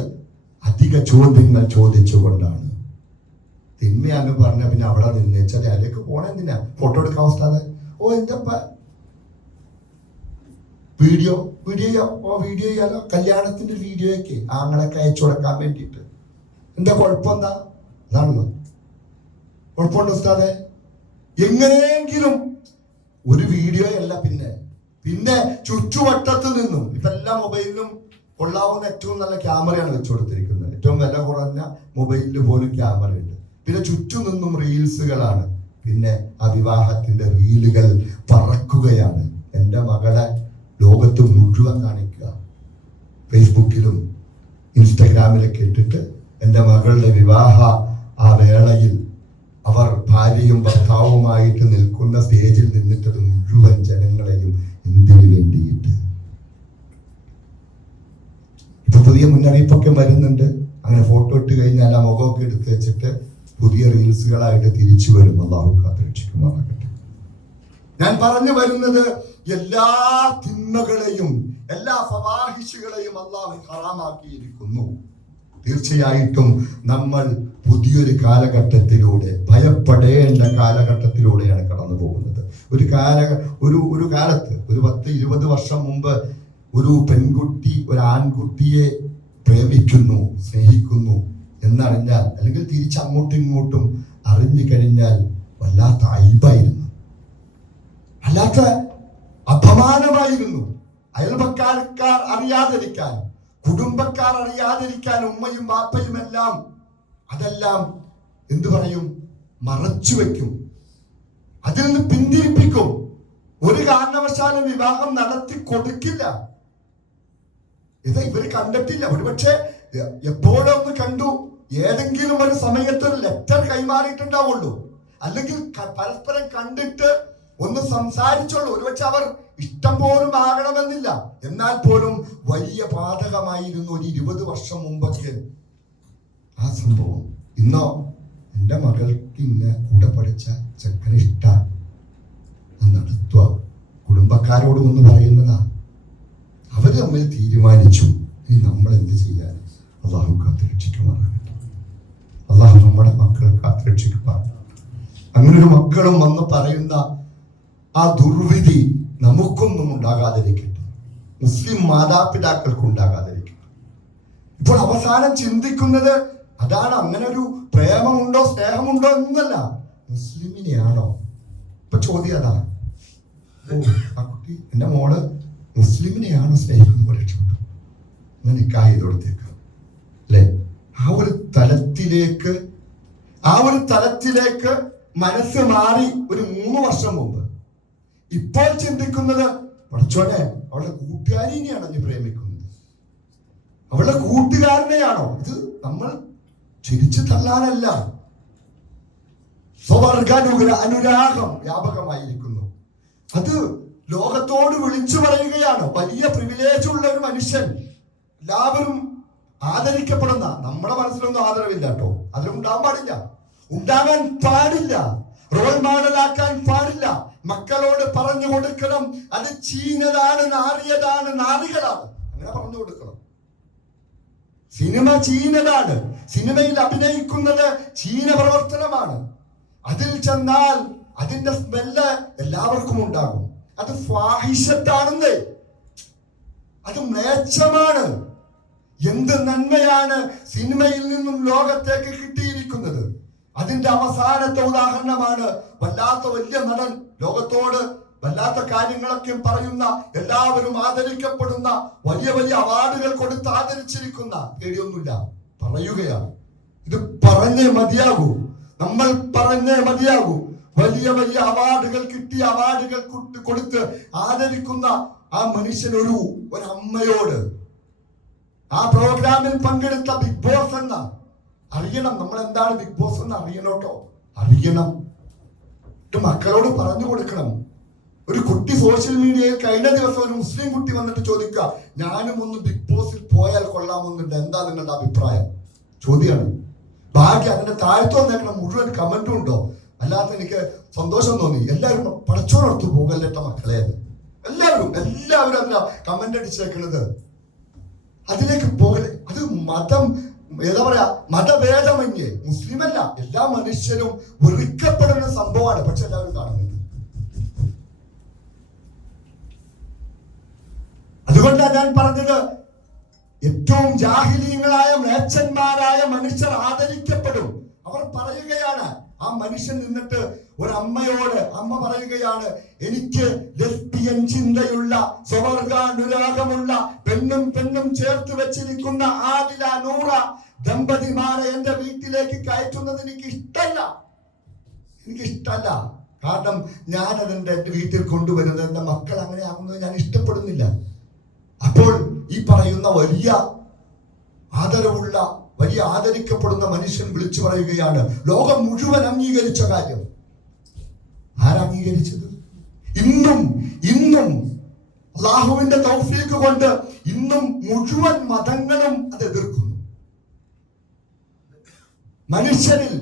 അധിക ചോദ്യങ്ങൾ ചോദിച്ചുകൊണ്ടാണ്. തിന്മയാന്ന് പറഞ്ഞ പിന്നെ അവിടെ നിന്നേച്ചത് അതിലേക്ക് പോണെന്തിനാ? ഫോട്ടോ എടുക്കാൻ അവസ്ഥ. എന്റെ വീഡിയോ ചെയ്യാലോ, കല്യാണത്തിന്റെ വീഡിയോയൊക്കെ ആങ്ങളൊക്കെ അയച്ചു കൊടുക്കാൻ വേണ്ടിയിട്ട്. എന്താ കുഴപ്പമെന്താ? അതാണല്ലോ കുഴപ്പമുണ്ട് ഉസ്താദെ. എങ്ങനെയെങ്കിലും ഒരു വീഡിയോ അല്ല, പിന്നെ ചുറ്റുവട്ടത്ത് നിന്നും ഇതെല്ലാ മൊബൈലിലും കൊള്ളാവുന്ന ഏറ്റവും നല്ല ക്യാമറയാണ് വെച്ചു കൊടുത്തിരിക്കുന്നത്. ഏറ്റവും വില കുറഞ്ഞ മൊബൈലിൽ പോലും ക്യാമറയുണ്ട്. പിന്നെ ചുറ്റും നിന്നും റീൽസുകളാണ്. പിന്നെ ആ വിവാഹത്തിന്റെ റീലുകൾ പറക്കുകയാണ്. എൻ്റെ മകളെ ലോകത്ത് മുഴുവൻ കാണിക്കുക. ഫേസ്ബുക്കിലും ഇൻസ്റ്റഗ്രാമിലൊക്കെ ഇട്ടിട്ട് എൻ്റെ മകളുടെ വിവാഹ ആ വേളയിൽ അവർ ഭാര്യയും ഭർത്താവുമായിട്ട് നിൽക്കുന്ന സ്റ്റേജിൽ നിന്നിട്ടത് മുഴുവൻ ജനങ്ങളെയും എന്തിനു വേണ്ടിയിട്ട്. ഇപ്പൊ പുതിയ മുന്നറിയിപ്പൊക്കെ വരുന്നുണ്ട്. അങ്ങനെ ഫോട്ടോ ഇട്ട് കഴിഞ്ഞാൽ ആ മുഖമൊക്കെ എടുത്ത് വെച്ചിട്ട് പുതിയ റീൽസുകളായിട്ട് തിരിച്ചു വരും. അല്ലാഹു കാത്തുരക്ഷിക്കുമാറാകട്ടെ. ഞാൻ പറഞ്ഞു വരുന്നത്, എല്ലാ തിന്മകളെയും എല്ലാ ഫവാഹിഷുകളെയും അല്ലാഹു ഹറാമാക്കിയിരിക്കുന്നു. തീർച്ചയായിട്ടും നമ്മൾ പുതിയൊരു കാലഘട്ടത്തിലൂടെ, ഭയപ്പെടേണ്ട കാലഘട്ടത്തിലൂടെയാണ് കടന്നു പോകുന്നത്. ഒരു കാലത്ത് ഒരു 10-20 വർഷം മുമ്പ് ഒരു പെൺകുട്ടി ഒരു ആൺകുട്ടിയെ പ്രേമിക്കുന്നു, സ്നേഹിക്കുന്നു എന്നറിഞ്ഞാൽ, അല്ലെങ്കിൽ തിരിച്ചങ്ങോട്ടും ഇങ്ങോട്ടും അറിഞ്ഞു കഴിഞ്ഞാൽ വല്ലാത്ത അയ്ബായിരുന്നു, വല്ലാത്ത അപമാനമായിരുന്നു. അയൽപക്കാർ അറിയാതിരിക്കാൻ, കുടുംബക്കാർ അറിയാതിരിക്കാൻ ഉമ്മയും ബാപ്പയും എല്ലാം അതെല്ലാം എന്തു പറയും, മറച്ചു വെക്കും, അതിൽ നിന്ന് പിന്തിരിപ്പിക്കും. ഒരു കാരണവശാലും വിവാഹം നടത്തി കൊടുക്കില്ല. ഇവര് കണ്ടിട്ടില്ല, ഒരുപക്ഷെ എപ്പോഴും ഒന്ന് കണ്ടു, ഏതെങ്കിലും ഒരു സമയത്ത് ഒരു ലെറ്റർ കൈമാറിയിട്ടുണ്ടാവുള്ളൂ, അല്ലെങ്കിൽ പരസ്പരം കണ്ടിട്ട് ഒന്ന് സംസാരിച്ചുള്ളൂ. ഒരുപക്ഷെ അവർ ഇഷ്ടം പോലും ആകണമെന്നില്ല. എന്നാൽ പോലും വലിയ പാതകമായിരുന്നു ഒരു 20 വർഷം മുമ്പൊക്കെ ആ സംഭവം. ഇന്നോ എൻ്റെ മകൾക്ക് ഇന്ന് കൂടെ പഠിച്ച ചെക്കന് ഇഷ്ടം നടത്തുക, കുടുംബക്കാരോട് ഒന്ന് പറയുന്നതാ. അവര് തമ്മിൽ തീരുമാനിച്ചു. ഇനി നമ്മൾ എന്ത് ചെയ്യാൻ? അള്ളാഹു കാത്തുരക്ഷിക്കുമാറാകട്ടെ. അള്ളാഹു നമ്മുടെ മക്കളെ കാത്തുരക്ഷിക്കുമാറാകട്ടെ. അങ്ങനൊരു മക്കളും വന്ന് പറയുന്ന ആ ദുർവിധി നമുക്കൊന്നും ഉണ്ടാകാതിരിക്കട്ടെ, മുസ്ലിം മാതാപിതാക്കൾക്ക് ഉണ്ടാകാതിരിക്കട്ടെ. ഇപ്പോൾ അവസാനം ചിന്തിക്കുന്നത് അതാണ്. അങ്ങനെ ഒരു പ്രേമമുണ്ടോ സ്നേഹമുണ്ടോ എന്നല്ല, മുസ്ലിമിനെയാണോ? ഇപ്പൊ ചോദ്യം അതാണ്. ആ കുട്ടി എൻ്റെ മോള് മുസ്ലിമിനെയാണ് സ്നേഹിക്കുന്നത്, രക്ഷപ്പെട്ടു, അങ്ങനെ നിക്കാഹ് ചെയ്ത് കൊടുത്തേക്കാം അല്ലെ? ആ ഒരു തലത്തിലേക്ക് മനസ്സ് മാറി ഒരു 3 വർഷം മുമ്പ്. ഇപ്പോൾ ചിന്തിക്കുന്നത് പഠിച്ചോനെ അവളുടെ കൂട്ടുകാരിനെയാണോ നീ പ്രേമിക്കുന്നത്, അവളുടെ കൂട്ടുകാരനെയാണോ? ഇത് നമ്മൾ ചിരിച്ചു തള്ളാനല്ല. അനുരാഗം വ്യാപകമായിരിക്കുന്നു. അത് ലോകത്തോട് വിളിച്ചു പറയുകയാണ്. വലിയ പ്രിവിലേജ് ഉള്ള ഒരു മനുഷ്യൻ, എല്ലാവരും ആദരിക്കപ്പെടുന്ന, നമ്മുടെ മനസ്സിലൊന്നും ആദരവില്ല കേട്ടോ, അതിലുണ്ടാകാൻ പാടില്ല, ഉണ്ടാകാൻ പാടില്ല, റോൾ മോഡലാക്കാൻ പാടില്ല. മക്കളോട് പറഞ്ഞു കൊടുക്കണം അത് ചീഞ്ഞതാണ്, നാറിയതാണ്, നാറികളാണ്, അങ്ങനെ പറഞ്ഞു കൊടുക്കണം. സിനിമ ചീനതാണ്, സിനിമയിൽ അഭിനയിക്കുന്നത് ചീന പ്രവർത്തനമാണ്. അതിൽ ചെന്നാൽ അതിന്റെ സ്മെല്ല് എല്ലാവർക്കും ഉണ്ടാകും. അത് ഫാഹിഷത്താണെന്ന്, അത് മ്ലേച്ഛമാണ്. എന്ത് നന്മയാണ് സിനിമയിൽ നിന്നും ലോകത്തേക്ക് കിട്ടിയിരിക്കുന്നത്. അതിന്റെ അവസാനത്തെ ഉദാഹരണമാണ് വല്ലാത്ത വലിയ നടൻ, ലോകത്തോട് വല്ലാത്ത കാര്യങ്ങളൊക്കെ പറയുന്ന, എല്ലാവരും ആദരിക്കപ്പെടുന്ന, വലിയ വലിയ അവാർഡുകൾ കൊടുത്ത് ആദരിച്ചിരിക്കുന്ന, പേടിയൊന്നുമില്ല പറയുകയാണ്. ഇത് പറഞ്ഞേ മതിയാകൂ, നമ്മൾ പറഞ്ഞേ മതിയാകൂ. വലിയ വലിയ അവാർഡുകൾ കിട്ടിയ, അവാർഡുകൾ കൊടുത്ത് ആദരിക്കുന്ന ആ മനുഷ്യൻ ഒരു അമ്മയോട്, ആ പ്രോഗ്രാമിൽ പങ്കെടുത്ത ബിഗ് ബോസ് എന്ന, അറിയണം നമ്മൾ എന്താണ് ബിഗ് ബോസ് എന്ന് അറിയണോട്ടോ, അറിയണം. മക്കളോട് പറഞ്ഞു കൊടുക്കണം. ഒരു കുട്ടി സോഷ്യൽ മീഡിയയിൽ കഴിഞ്ഞ ദിവസം ഒരു മുസ്ലിം കുട്ടി വന്നിട്ട് ചോദിക്കുക, ഞാനും ഒന്ന് ബിഗ് ബോസിൽ പോയാൽ കൊള്ളാമെന്നുണ്ട്, എന്താ നിങ്ങളുടെ അഭിപ്രായം? ചോദ്യമാണ്. ഭാഗ്യം അതിന്റെ താഴ്ത്തു വന്നേക്കണം മുഴുവൻ കമന്റും ഉണ്ടോ? അല്ലാത്ത എനിക്ക് സന്തോഷം തോന്നി. എല്ലാവരും പടച്ചോടടുത്ത് പോകല്ലേട്ട മക്കളെ, എല്ലാവരും അതിനാ കമന്റ് അടിച്ചേക്കുന്നത്. അതിലേക്ക് പോകലെ. അത് മതം, എന്താ പറയാ, മതഭേദമന്യേ, മുസ്ലിമല്ല, എല്ലാ മനുഷ്യരും വെറുക്കപ്പെടുന്ന സംഭവമാണ്. പക്ഷെ എല്ലാവരും കാണുന്നുണ്ട്. അതുകൊണ്ടാണ് ഞാൻ പറഞ്ഞത്, ഏറ്റവും ജാഹിലീയങ്ങളായ മ്ലേച്ഛന്മാരായ മനുഷ്യർ ആദരിക്കപ്പെടും. അവർ പറയുകയാണ്, ആ മനുഷ്യൻ നിന്നിട്ട് ഒരമ്മയോട്, അമ്മ പറയുകയാണ്, എനിക്ക് ലെസ്ബിയൻ ചിന്തയുള്ള, സ്വവർഗാനുരാഗമുള്ള, പെണ്ണും ചേർത്ത് വെച്ചിരിക്കുന്ന ആദില, നൂറ ദമ്പതിമാരെ എന്റെ വീട്ടിലേക്ക് കയറ്റുന്നത് എനിക്ക് ഇഷ്ടമല്ല. കാരണം ഞാൻ അതെന്റെ വീട്ടിൽ കൊണ്ടുവരുന്നത്, എന്റെ മക്കൾ അങ്ങനെ ആകുന്നത് ഞാൻ ഇഷ്ടപ്പെടുന്നില്ല. അപ്പോൾ ഈ പറയുന്ന വലിയ ആദരവുള്ള, വലിയ ആദരിക്കപ്പെടുന്ന മനുഷ്യൻ വിളിച്ചു പറയുകയാണ്, ലോകം മുഴുവൻ അംഗീകരിച്ച കാര്യം. ആരംഗീകരിച്ചത്? ഇന്നും അല്ലാഹുവിന്റെ തൗഫീഖ് കൊണ്ട് ഇന്നും മുഴുവൻ മതങ്ങളും അത് എതിർക്കുന്നു. മനുഷ്യരിൽ,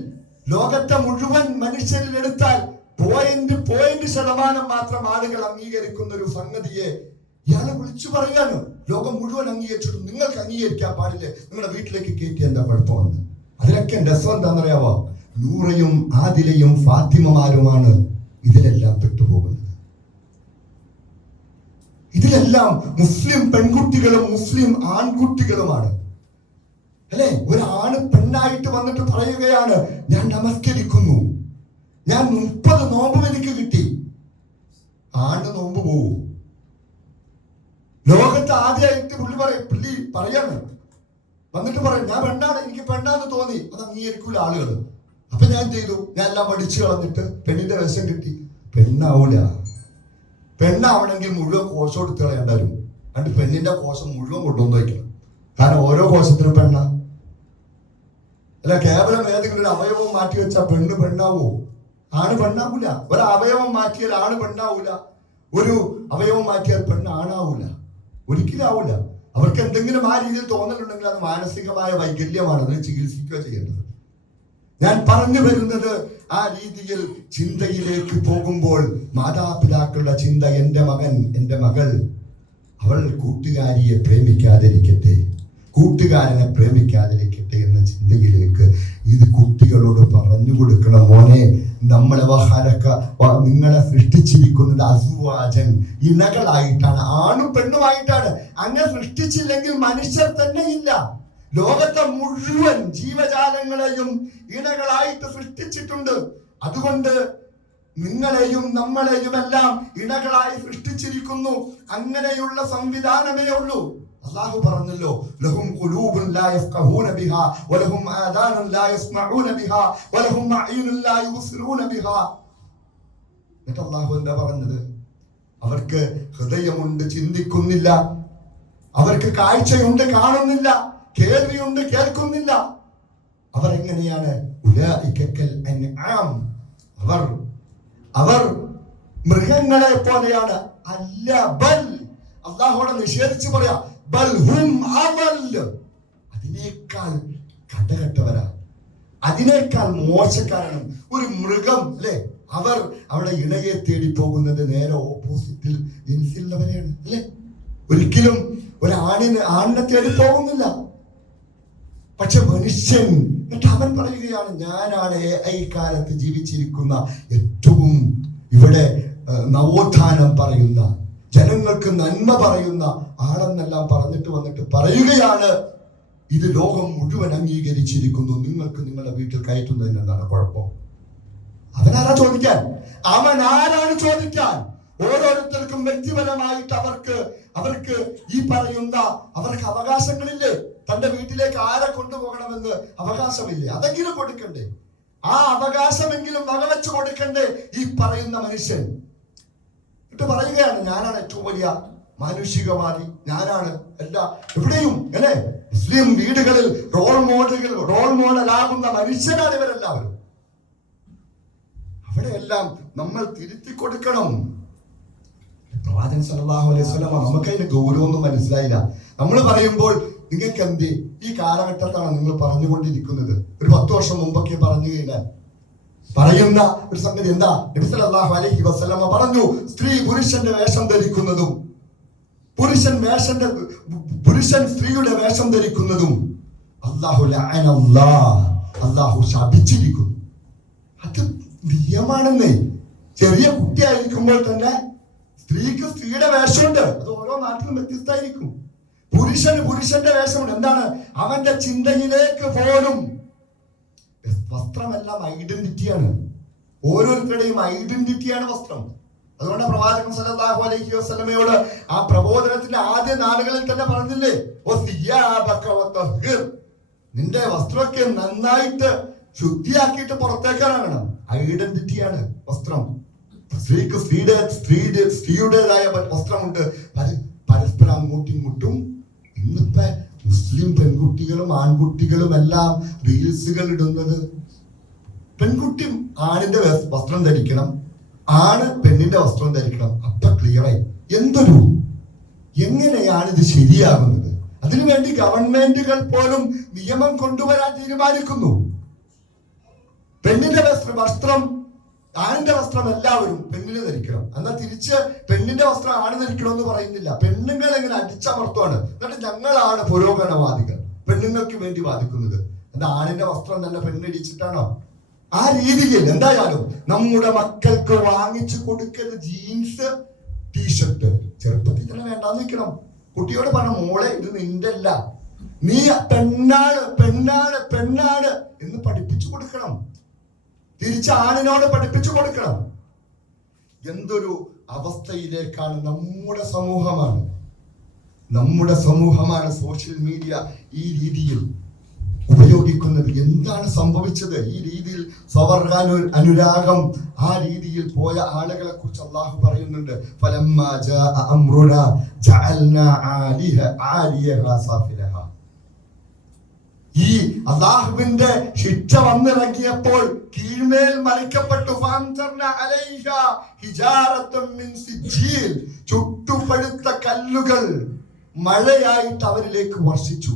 ലോകത്തെ മുഴുവൻ മനുഷ്യരിൽ എടുത്താൽ 0.0% മാത്രം ആളുകൾ അംഗീകരിക്കുന്ന ഒരു സംഗതിയെ ഇയാളെ വിളിച്ചു പറയാണ്, ലോകം മുഴുവൻ അംഗീകരിച്ചിട്ടും നിങ്ങൾക്ക് അംഗീകരിക്കാൻ പാടില്ലേ, നിങ്ങളുടെ വീട്ടിലേക്ക് കയറ്റി എന്താ കുഴപ്പമെന്ന്. അതിലൊക്കെ രസം എന്താണെന്നറിയാവോ? നൂറയും ആദിലയും ഫാത്തിമമാരുമാണ് ഇതിലെല്ലാം പെട്ടുപോകുന്നത്. ഇതിലെല്ലാം മുസ്ലിം പെൺകുട്ടികളും മുസ്ലിം ആൺകുട്ടികളുമാണ് അല്ലെ. ഒരാണ് പെണ്ണായിട്ട് വന്നിട്ട് പറയുകയാണ്, ഞാൻ നമസ്കരിക്കുന്നു, ഞാൻ 30 നോമ്പും എനിക്ക് കിട്ടി. ആണ് നോമ്പ് പോവും. ലോകത്ത് ആദ്യമായിട്ട് പുള്ളി പറയാണ്, വന്നിട്ട് പറയും, ഞാൻ പെണ്ണാണ്, എനിക്ക് പെണ്ണാന്ന് തോന്നി. അത് അംഗീകരിക്കൂല ആളുകൾ. അപ്പൊ ഞാൻ ചെയ്തു, ഞാൻ എല്ലാം പഠിച്ചു കളഞ്ഞിട്ട് പെണ്ണിന്റെ വിഷം കിട്ടി. പെണ്ണാവൂല. പെണ്ണാവണമെങ്കിൽ മുഴുവൻ കോശം എടുത്ത് കളയേണ്ട വരും. എന്നിട്ട് പെണ്ണിന്റെ കോശം മുഴുവൻ കൊണ്ടുവന്ന് വയ്ക്കണം. കാരണം ഓരോ കോശത്തിനും പെണ്ണ. അല്ല കേവലം ഏതെങ്കിലും ഒരു അവയവം മാറ്റി വെച്ചാൽ പെണ്ണ് പെണ്ണാവോ? ആണ് പെണ്ണാവൂല. ഒരു അവയവം മാറ്റിയാൽ ആണ് പെണ്ണാവൂല. ഒരു അവയവം മാറ്റിയാൽ പെണ്ണ് ആണാവൂല. ഒരിക്കലും ആവൂല. അവർക്ക് എന്തെങ്കിലും ആ രീതിയിൽ തോന്നലുണ്ടെങ്കിൽ അത് മാനസികമായ വൈകല്യമാണ്. അതിനെ ചികിത്സിക്കുക ചെയ്യേണ്ടത്. ഞാൻ പറഞ്ഞു വരുന്നത് ആ രീതിയിൽ ചിന്തയിലേക്ക് പോകുമ്പോൾ മാതാപിതാക്കളുടെ ചിന്ത, എൻ്റെ മകൻ, എൻ്റെ മകൾ, അവൾ കൂട്ടുകാരിയെ പ്രേമിക്കാതിരിക്കട്ടെ, കൂട്ടുകാരനെ പ്രേമിക്കാതിരിക്കട്ടെ എന്ന ചിന്തയിലേക്ക് ഇത് കുട്ടികളോട് പറഞ്ഞു കൊടുക്കണം. മോനെ, നമ്മളെ നിങ്ങളെ സൃഷ്ടിച്ചിരിക്കുന്നത് അസുവാചൻ, ഇണകളായിട്ടാണ്, ആണും പെണ്ണുമായിട്ടാണ്. അങ്ങനെ സൃഷ്ടിച്ചില്ലെങ്കിൽ മനുഷ്യർ തന്നെ ഇല്ല. ലോകത്തെ മുഴുവൻ ജീവജാലങ്ങളെയും ഇണകളായിട്ട് സൃഷ്ടിച്ചിട്ടുണ്ട്. അതുകൊണ്ട് നിങ്ങളെയും നമ്മളെയും എല്ലാം ഇണകളായി സൃഷ്ടിച്ചിരിക്കുന്നു. അങ്ങനെയുള്ള സംവിധാനമേ ഉള്ളൂ. അല്ലാഹു പറഞ്ഞല്ലോ, ലഹും ഖുലൂബുൻ ലാ യഫ്ഖഹൂന ബിഹാ വലഹും ആദാനുൻ ലാ യസ്മഊന ബിഹാ വലഹും അഅ്യുനുൻ ലാ യുബ്സിറൂന ബിഹാ. എന്നിട്ട് അല്ലാഹു എന്താ പറഞ്ഞത്? അവർക്ക് ഹൃദയമുണ്ട്, ചിന്തിക്കുന്നില്ല. അവർക്ക് കാഴ്ചയുണ്ട്, കാണുന്നില്ല. കേൾവിയുണ്ട്, കേൾക്കുന്നില്ല. അവർ എങ്ങനെയാണ്? ഉലൈകൽ അൻആം, അവർ മൃഗങ്ങളെ പോലെയാണ്. അല്ല, ബൽ, അല്ലാഹുവോട് നിഷേധിച്ചു പറയാ, ബൽ ഹും അവൽ, അതിനേക്കാൾ കടകെട്ടവരാ, അതിനേക്കാൾ മോശക്കാരാണ്. ഒരു മൃഗം അല്ലെ, അവർ അവിടെ ഇണയെ തേടി പോകുന്നത് നേരെ ഓപ്പോസിറ്റിൽ ജനിച്ചിട്ടുള്ളവരെയാണ് അല്ലെ. ഒരിക്കലും ആണിനെ തേടി പോകുന്നില്ല. പക്ഷെ മനുഷ്യൻ, എന്നിട്ട് അവൻ പറയുകയാണ്, ഞാനാണ് ഈ കാലത്ത് ജീവിച്ചിരിക്കുന്ന ഏറ്റവും ഇവിടെ നവോത്ഥാനം പറയുന്ന, ജനങ്ങൾക്ക് നന്മ പറയുന്ന ആളെന്നെല്ലാം പറഞ്ഞിട്ട് വന്നിട്ട് പറയുകയാണ്, ഇത് ലോകം മുഴുവൻ അംഗീകരിച്ചിരിക്കുന്നു, നിങ്ങൾക്ക് നിങ്ങളുടെ വീട്ടിൽ കയറ്റുന്നതിന് എന്താണ് കുഴപ്പം? അവനാരാ ചോദിക്കാൻ? അവനാരാണ് ചോദിക്കാൻ? ഓരോരുത്തർക്കും വ്യക്തിപരമായിട്ട് അവർക്ക് ഈ പറയുന്ന അവർക്ക് അവകാശങ്ങളില്ലേ? തന്റെ വീട്ടിലേക്ക് ആരെ കൊണ്ടുപോകണമെന്ന് അവകാശമില്ലേ? അതെങ്കിലും കൊടുക്കണ്ടേ? ആ അവകാശമെങ്കിലും വകവെച്ച് കൊടുക്കണ്ടേ ഈ പറയുന്ന മനുഷ്യൻ? എന്നിട്ട് പറയുകയാണ്, ഞാനാണ് ഏറ്റവും വലിയ മാനുഷികവാദി, ഞാനാണ് എവിടെയും അല്ലെ. മുസ്ലിം വീടുകളിൽ റോൾ മോഡലാകുന്ന മനുഷ്യരാണ് ഇവരെല്ലാവരും. അവിടെയെല്ലാം നമ്മൾ തിരുത്തി കൊടുക്കണം. പ്രവാചകൻ സല്ലല്ലാഹു അലൈഹി വസല്ലം, നമുക്ക് അതിന്റെ ഗൗരവമൊന്നും മനസ്സിലായില്ല. നമ്മൾ പറയുമ്പോൾ നിങ്ങൾക്ക് എന്ത് ഈ കാലഘട്ടത്താണ് നിങ്ങൾ പറഞ്ഞുകൊണ്ടിരിക്കുന്നത്? ഒരു 10 വർഷം മുമ്പൊക്കെ പറഞ്ഞു കഴിഞ്ഞാൽ പറയുന്ന ഒരു സംഗതി എന്താ? നബി സല്ലല്ലാഹു അലൈഹി വസല്ലം പറഞ്ഞു, സ്ത്രീ പുരുഷന്റെ വേഷം ധരിക്കുന്നതും പുരുഷൻ സ്ത്രീയുടെ വേഷം ധരിക്കുന്നതും അല്ലാഹു ശപിച്ചിരിക്കുന്നു. അത് നിയമാണെന്നേ. ചെറിയ കുട്ടിയായിരിക്കുമ്പോൾ തന്നെ സ്ത്രീക്ക് സ്ത്രീയുടെ വേഷമുണ്ട്. അത് ഓരോ നാട്ടിലും വ്യത്യസ്തമായിരിക്കും. പുരുഷന്റെ വേഷമുണ്ട്. എന്താണ്? അവന്റെ ചിന്തയിലേക്ക് പോലും വസ്ത്രമെല്ലാം ഐഡന്റിറ്റിയാണ്. ഓരോരുത്തരുടെയും ഐഡന്റിറ്റിയാണ് വസ്ത്രം. അതുകൊണ്ട് പ്രവാചകൻ സല്ലല്ലാഹു അലൈഹി വസല്ലമയോട് ആ പ്രബോധനത്തിന്റെ ആദ്യ നാളുകളിൽ തന്നെ പറഞ്ഞില്ലേ, നിന്റെ വസ്ത്രമൊക്കെ നന്നായിട്ട് ശുദ്ധിയാക്കിയിട്ട് പുറത്തേക്ക് ഇറങ്ങണം. ഐഡന്റിറ്റിയാണ് വസ്ത്രം. സ്ത്രീക്ക് സ്ത്രീയുടേതായ വസ്ത്രമുണ്ട്. പരസ്പരം അങ്ങോട്ടും ഇന്നിപ്പോ മുസ്ലിം പെൺകുട്ടികളും ആൺകുട്ടികളും എല്ലാം റീൽസുകൾ ഇടുന്നത്, പെൺകുട്ടി ആണിന്റെ വസ്ത്രം ധരിക്കണം, ആണ് പെണ്ണിന്റെ വസ്ത്രം ധരിക്കണം. അപ്പൊ ക്ലിയറായി. എങ്ങനെയാണ് ഇത് ശരിയാകുന്നത്? അതിനുവേണ്ടി ഗവൺമെന്റുകൾ പോലും നിയമം കൊണ്ടുവരാൻ തീരുമാനിക്കുന്നു. പെണ്ണിന്റെ വസ്ത്രം, ആണിന്റെ വസ്ത്രം എല്ലാവരും പെണ്ണിന് ധരിക്കണം. എന്നാൽ തിരിച്ച് പെണ്ണിന്റെ വസ്ത്രം ആണ് ധരിക്കണമെന്ന് പറയുന്നില്ല. പെണ്ണുങ്ങൾ എങ്ങനെ അടിച്ചമർത്തുവാണ്. എന്നിട്ട് ഞങ്ങളാണ് പുരോഗമനവാദികൾ, പെണ്ണുങ്ങൾക്ക് വേണ്ടി വാദിക്കുന്നത്. എന്താ, ആണിന്റെ വസ്ത്രം തന്നെ പെണ്ണിടിച്ചിട്ടാണോ? ആ രീതിയിൽ എന്തായാലും നമ്മുടെ മക്കൾക്ക് വാങ്ങിച്ചു കൊടുക്കരുത്. ജീൻസ്, ടീഷർട്ട് ചെറുപ്പത്തിൽ തന്നെ വേണ്ടാന്ന് നിൽക്കണം. കുട്ടിയോട് പറഞ്ഞ, മോളെ ഇത് നിന്റെ അല്ല, നീ പെണ്ണാണ് എന്ന് പഠിപ്പിച്ചു കൊടുക്കണം. തിരിച്ച് ആണിനോട് പഠിപ്പിച്ചു കൊടുക്കണം. എന്തൊരു അവസ്ഥയിലേക്കാണ് നമ്മുടെ സമൂഹമാണ് സോഷ്യൽ മീഡിയ ഈ രീതിയിൽ ഉപയോഗിക്കുന്നത്. എന്താണ് സംഭവിച്ചത്? ഈ രീതിയിൽ സ്വവർഗ അനുരാഗം ആ രീതിയിൽ പോയ ആളുകളെ കുറിച്ച് അല്ലാഹു പറയുന്നുണ്ട്. ഫലമ്മാ ജാഅ അംറുനാ ജഅൽനാ ആലിയഹാ സാഫിലഹാ. ഈ അല്ലാഹുവിന്റെ ശിക്ഷ വന്നിറങ്ങിയപ്പോൾ കീഴ്മേൽ മറിക്കപ്പെട്ടു. ചുട്ടുപഴുത്ത കല്ലുകൾ മഴയായിട്ട് അവരിലേക്ക് വർഷിച്ചു.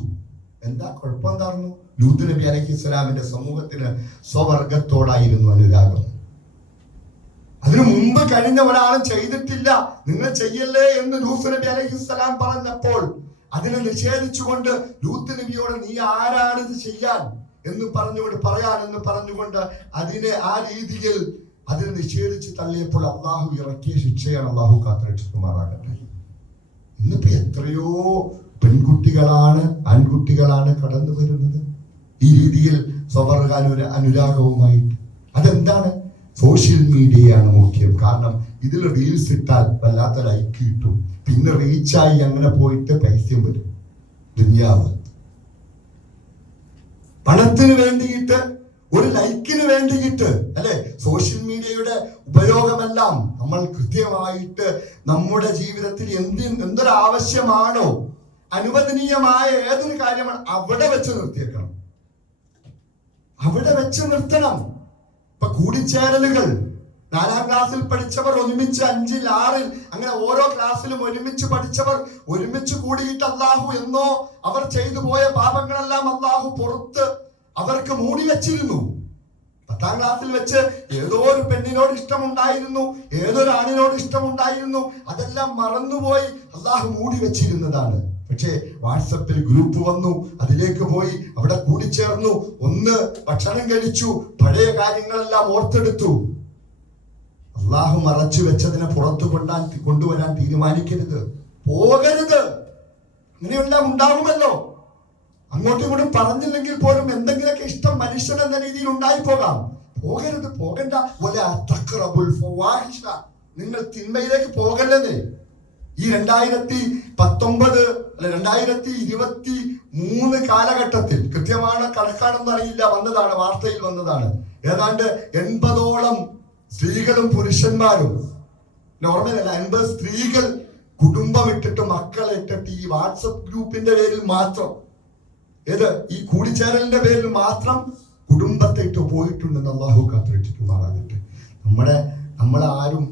എന്താ കുഴപ്പം? എന്തായിരുന്നു? ലൂത്ത് നബി അലൈഹിസ്സലാമിന്റെ സമൂഹത്തിന് സ്വവർഗത്തോടായിരുന്നു അനുരാഗം. അതിനു മുമ്പ് കഴിഞ്ഞ ഒരാളും ചെയ്തിട്ടില്ല, നിങ്ങൾ ചെയ്യല്ലേ എന്ന് ലൂത്ത് നബി അലൈഹിസ്സലാം പറഞ്ഞപ്പോൾ അതിനെ നിഷേധിച്ചുകൊണ്ട് ലൂത്ത് നബിയോട് നീ ആരാണ് ഇത് ചെയ്യാൻ എന്ന് പറഞ്ഞുകൊണ്ട് അതിനെ ആ രീതിയിൽ അതിനെ നിഷേധിച്ച് തള്ളിയപ്പോൾ അള്ളാഹു ഇറക്കിയ ശിക്ഷയാണ്. അള്ളാഹു കാത്തുരക്ഷിക്കുമാറാകട്ടെ. ഇന്നിപ്പോ എത്രയോ പെൺകുട്ടികളാണ് ആൺകുട്ടികളാണ് കടന്നു വരുന്നത് ഈ രീതിയിൽ സ്വവർഗ അനുരാഗവുമായിട്ട്. അതെന്താണ്? സോഷ്യൽ മീഡിയയാണ് മുഖ്യം. കാരണം ഇതിൽ റീൽസ് ഇട്ടാൽ വല്ലാത്ത ലൈക്ക് കിട്ടും, പിന്നെ റീച്ചായി അങ്ങനെ പോയിട്ട് പൈസയും വരും. ദുനിയാവ് പണത്തിന് വേണ്ടിയിട്ട്, ഒരു ലൈക്കിന് വേണ്ടിയിട്ട് അല്ലെ? സോഷ്യൽ മീഡിയയുടെ ഉപയോഗമെല്ലാം നമ്മൾ കൃത്യമായിട്ട് നമ്മുടെ ജീവിതത്തിൽ എന്തൊരാവശ്യമാണോ, അനുവദനീയമായ ഏതൊരു കാര്യമാണ് അവിടെ വെച്ച് നിർത്തിയേക്കണം, അവിടെ വെച്ച് നിർത്തണം. ഇപ്പൊ കൂടിച്ചേരലുകൾ, 4ാം ക്ലാസ്സിൽ പഠിച്ചവർ ഒരുമിച്ച് 5ൽ 6ൽ അങ്ങനെ ഓരോ ക്ലാസ്സിലും ഒരുമിച്ച് പഠിച്ചവർ ഒരുമിച്ച് കൂടിയിട്ട് അള്ളാഹു എന്നോ അവർ ചെയ്തു പോയ പാപങ്ങളെല്ലാം അള്ളാഹു പുറത്ത് അവർക്ക് മൂടി വെച്ചിരുന്നു. 10ാം ക്ലാസ്സിൽ വെച്ച് ഏതോ ഒരു പെണ്ണിനോട് ഇഷ്ടമുണ്ടായിരുന്നു, ഏതൊരു ആണിനോട് ഇഷ്ടമുണ്ടായിരുന്നു, അതെല്ലാം മറന്നുപോയി അള്ളാഹു മൂടി വെച്ചിരുന്നതാണ്. പക്ഷേ വാട്സപ്പിൽ ഗ്രൂപ്പ് വന്നു, അതിലേക്ക് പോയി, അവിടെ കൂടിച്ചേർന്നു, ഒന്ന് ഭക്ഷണം കഴിച്ചു, പഴയ കാര്യങ്ങളെല്ലാം ഓർത്തെടുത്തു. അള്ളാഹു മറച്ചു വെച്ചതിനെ പുറത്തു കൊണ്ടുവരാൻ തീരുമാനിക്കരുത്, പോകരുത്. അങ്ങനെയെല്ലാം ഉണ്ടാകുമല്ലോ. അങ്ങോട്ടും ഇങ്ങോട്ടും പറഞ്ഞില്ലെങ്കിൽ പോലും എന്തെങ്കിലുമൊക്കെ ഇഷ്ടം മനുഷ്യൻ എന്ന രീതിയിൽ ഉണ്ടായിപ്പോകാം. പോകരുത്, പോകണ്ട. നിങ്ങൾ തിന്മയിലേക്ക് പോകല്ലെന്നേ. ഈ 2019 അല്ലെ 2023 കാലഘട്ടത്തിൽ, കൃത്യமான കണക്കാണെന്ന് അറിയില്ല, വന്നതാണ്, വാർത്തയിൽ വന്നതാണ്, ഏതാണ്ട് 80ഓളം സ്ത്രീകളും പുരുഷന്മാരും, നോർമലല്ല, 80 സ്ത്രീകൾ കുടുംബം ഇട്ടിട്ട് മക്കളെ ഇട്ടിട്ട് ഈ വാട്സപ്പ് ഗ്രൂപ്പിന്റെ പേരിൽ മാത്രം, ഈ കൂടിച്ചേരലിന്റെ പേരിൽ മാത്രം കുടുംബത്തെ ഇട്ട് പോയിട്ടുണ്ടെന്ന് അള്ളാഹു കാത്തുരക്ഷിക്കുമാറാകട്ടെ. നമ്മളാരും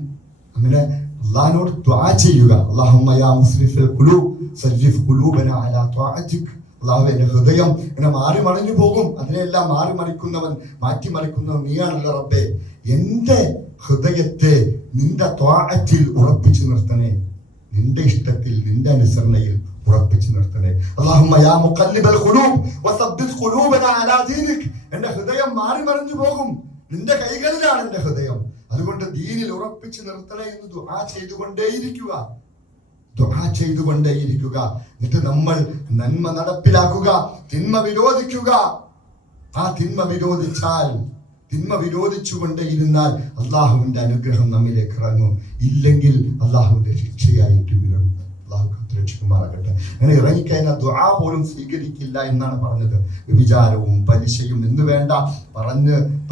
അങ്ങനെ അള്ളാഹിനോട് ദുആ ചെയ്യുക. അല്ലാഹുമ്മ യാ മുസ്രിഫൽ ഖുലൂബ് സജ്ജിഫ് ഖുലൂബനാ അലാ ത്വാഅതിക്. അല്ലാഹുവേ, എൻ്റെ ഹൃദയം ഇങ്ങനെ മാറി മറിഞ്ഞു പോകും, അതിനെല്ലാം മാറ്റിമറിക്കുന്നവൻ നീയാണല്ലോ റബ്ബേ. എൻ്റെ ഹൃദയത്തെ നിന്റെ ത്വാഅത്തിൽ ഉറപ്പിച്ചു നിർത്തണേ, നിന്റെ ഇഷ്ടത്തിൽ, നിന്റെ അനുസരണയിൽ ഉറപ്പിച്ചു നിർത്തണേ. അല്ലാഹുമ്മ യാ മുഖല്ലിബൽ ഖുലൂബ് വസബ്ബിത് ഖുലൂബനാ അലാ ദീനിക്. എൻ്റെ ഹൃദയം മാറി മറിഞ്ഞു പോകും, നിന്റെ കൈകളിലാണ് എൻ്റെ ഹൃദയം, അതുകൊണ്ട് ദീനിൽ ഉറപ്പിച്ചു നിർത്തണേ എന്ന് ദുആ ചെയ്തുകൊണ്ടേയിരിക്കുക. എന്നിട്ട് നമ്മൾ നന്മ നടപ്പിലാക്കുക, തിന്മ വിരോധിക്കുക. ആ തിന്മ വിരോധിച്ചുകൊണ്ടേയിരുന്നാൽ അള്ളാഹുവിന്റെ അനുഗ്രഹം നമ്മിലേക്ക് ഇറങ്ങും, ഇല്ലെങ്കിൽ അള്ളാഹുവിന്റെ ശിക്ഷയായിട്ടും ഇറങ്ങും. അള്ളാഹു രക്ഷിക്കുമാറാകട്ടെ. അങ്ങനെ ഇറങ്ങിക്കഴിഞ്ഞാൽ ദുആ പോലും സ്വീകരിക്കില്ല എന്നാണ് പറഞ്ഞത്. വ്യഭിചാരവും പലിശയും എന്ന് വേണ്ട,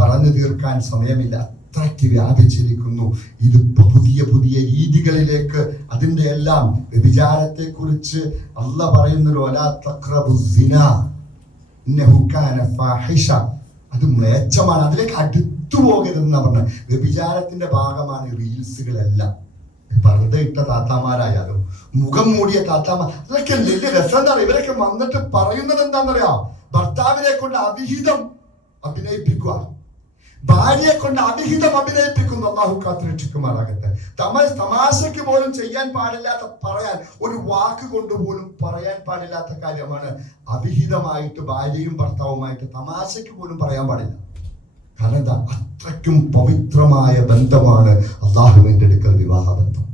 പറഞ്ഞു തീർക്കാൻ സമയമില്ല, അത്രയ്ക്ക് വ്യാപിച്ചിരിക്കുന്നു. ഇത് പുതിയ രീതികളിലേക്ക്, അതിന്റെ എല്ലാം വ്യഭിചാരത്തെ കുറിച്ച് അല്ലാഹ് പറയുന്നത് വലാ തഖ്റബുസ് സിനാ ഇന്നഹു കാന ഫാഹിഷ, അത് മ്ലേച്ഛമാണ്, അതിലേക്ക് അടുത്തു പോകരുതെന്ന് പറഞ്ഞത്. വ്യഭിചാരത്തിന്റെ ഭാഗമാണ് റീൽസുകളെല്ലാം. വെറുതെ ഇട്ട താത്താമാരായാലും മുഖം മൂടിയ താത്താമാർ, അതൊക്കെ വലിയ രസം. എന്താ പറയുക, ഇവരൊക്കെ വന്നിട്ട് പറയുന്നത് എന്താണെന്നറിയാ? ഭർത്താവിനെ കൊണ്ട് അവിഹിതം അഭിനയിപ്പിക്കുക, ഭാര്യയെ കൊണ്ട് അവിഹിതം അഭിനയിപ്പിക്കുന്നു. അല്ലാഹു കാത്തുരക്ഷിക്കുമാറാകട്ടെ. തമാശയ്ക്ക് പോലും ചെയ്യാൻ പാടില്ലാത്ത, പറയാൻ ഒരു വാക്ക് കൊണ്ട് പോലും പറയാൻ പാടില്ലാത്ത കാര്യമാണ് അവിഹിതമായിട്ട് ഭാര്യയും ഭർത്താവുമായിട്ട് തമാശയ്ക്ക് പോലും പറയാൻ പാടില്ല. കാരണം എന്താ? അത്രയ്ക്കും പവിത്രമായ ബന്ധമാണ് അല്ലാഹുവിന്റെ അടുക്കൽ വിവാഹ ബന്ധം.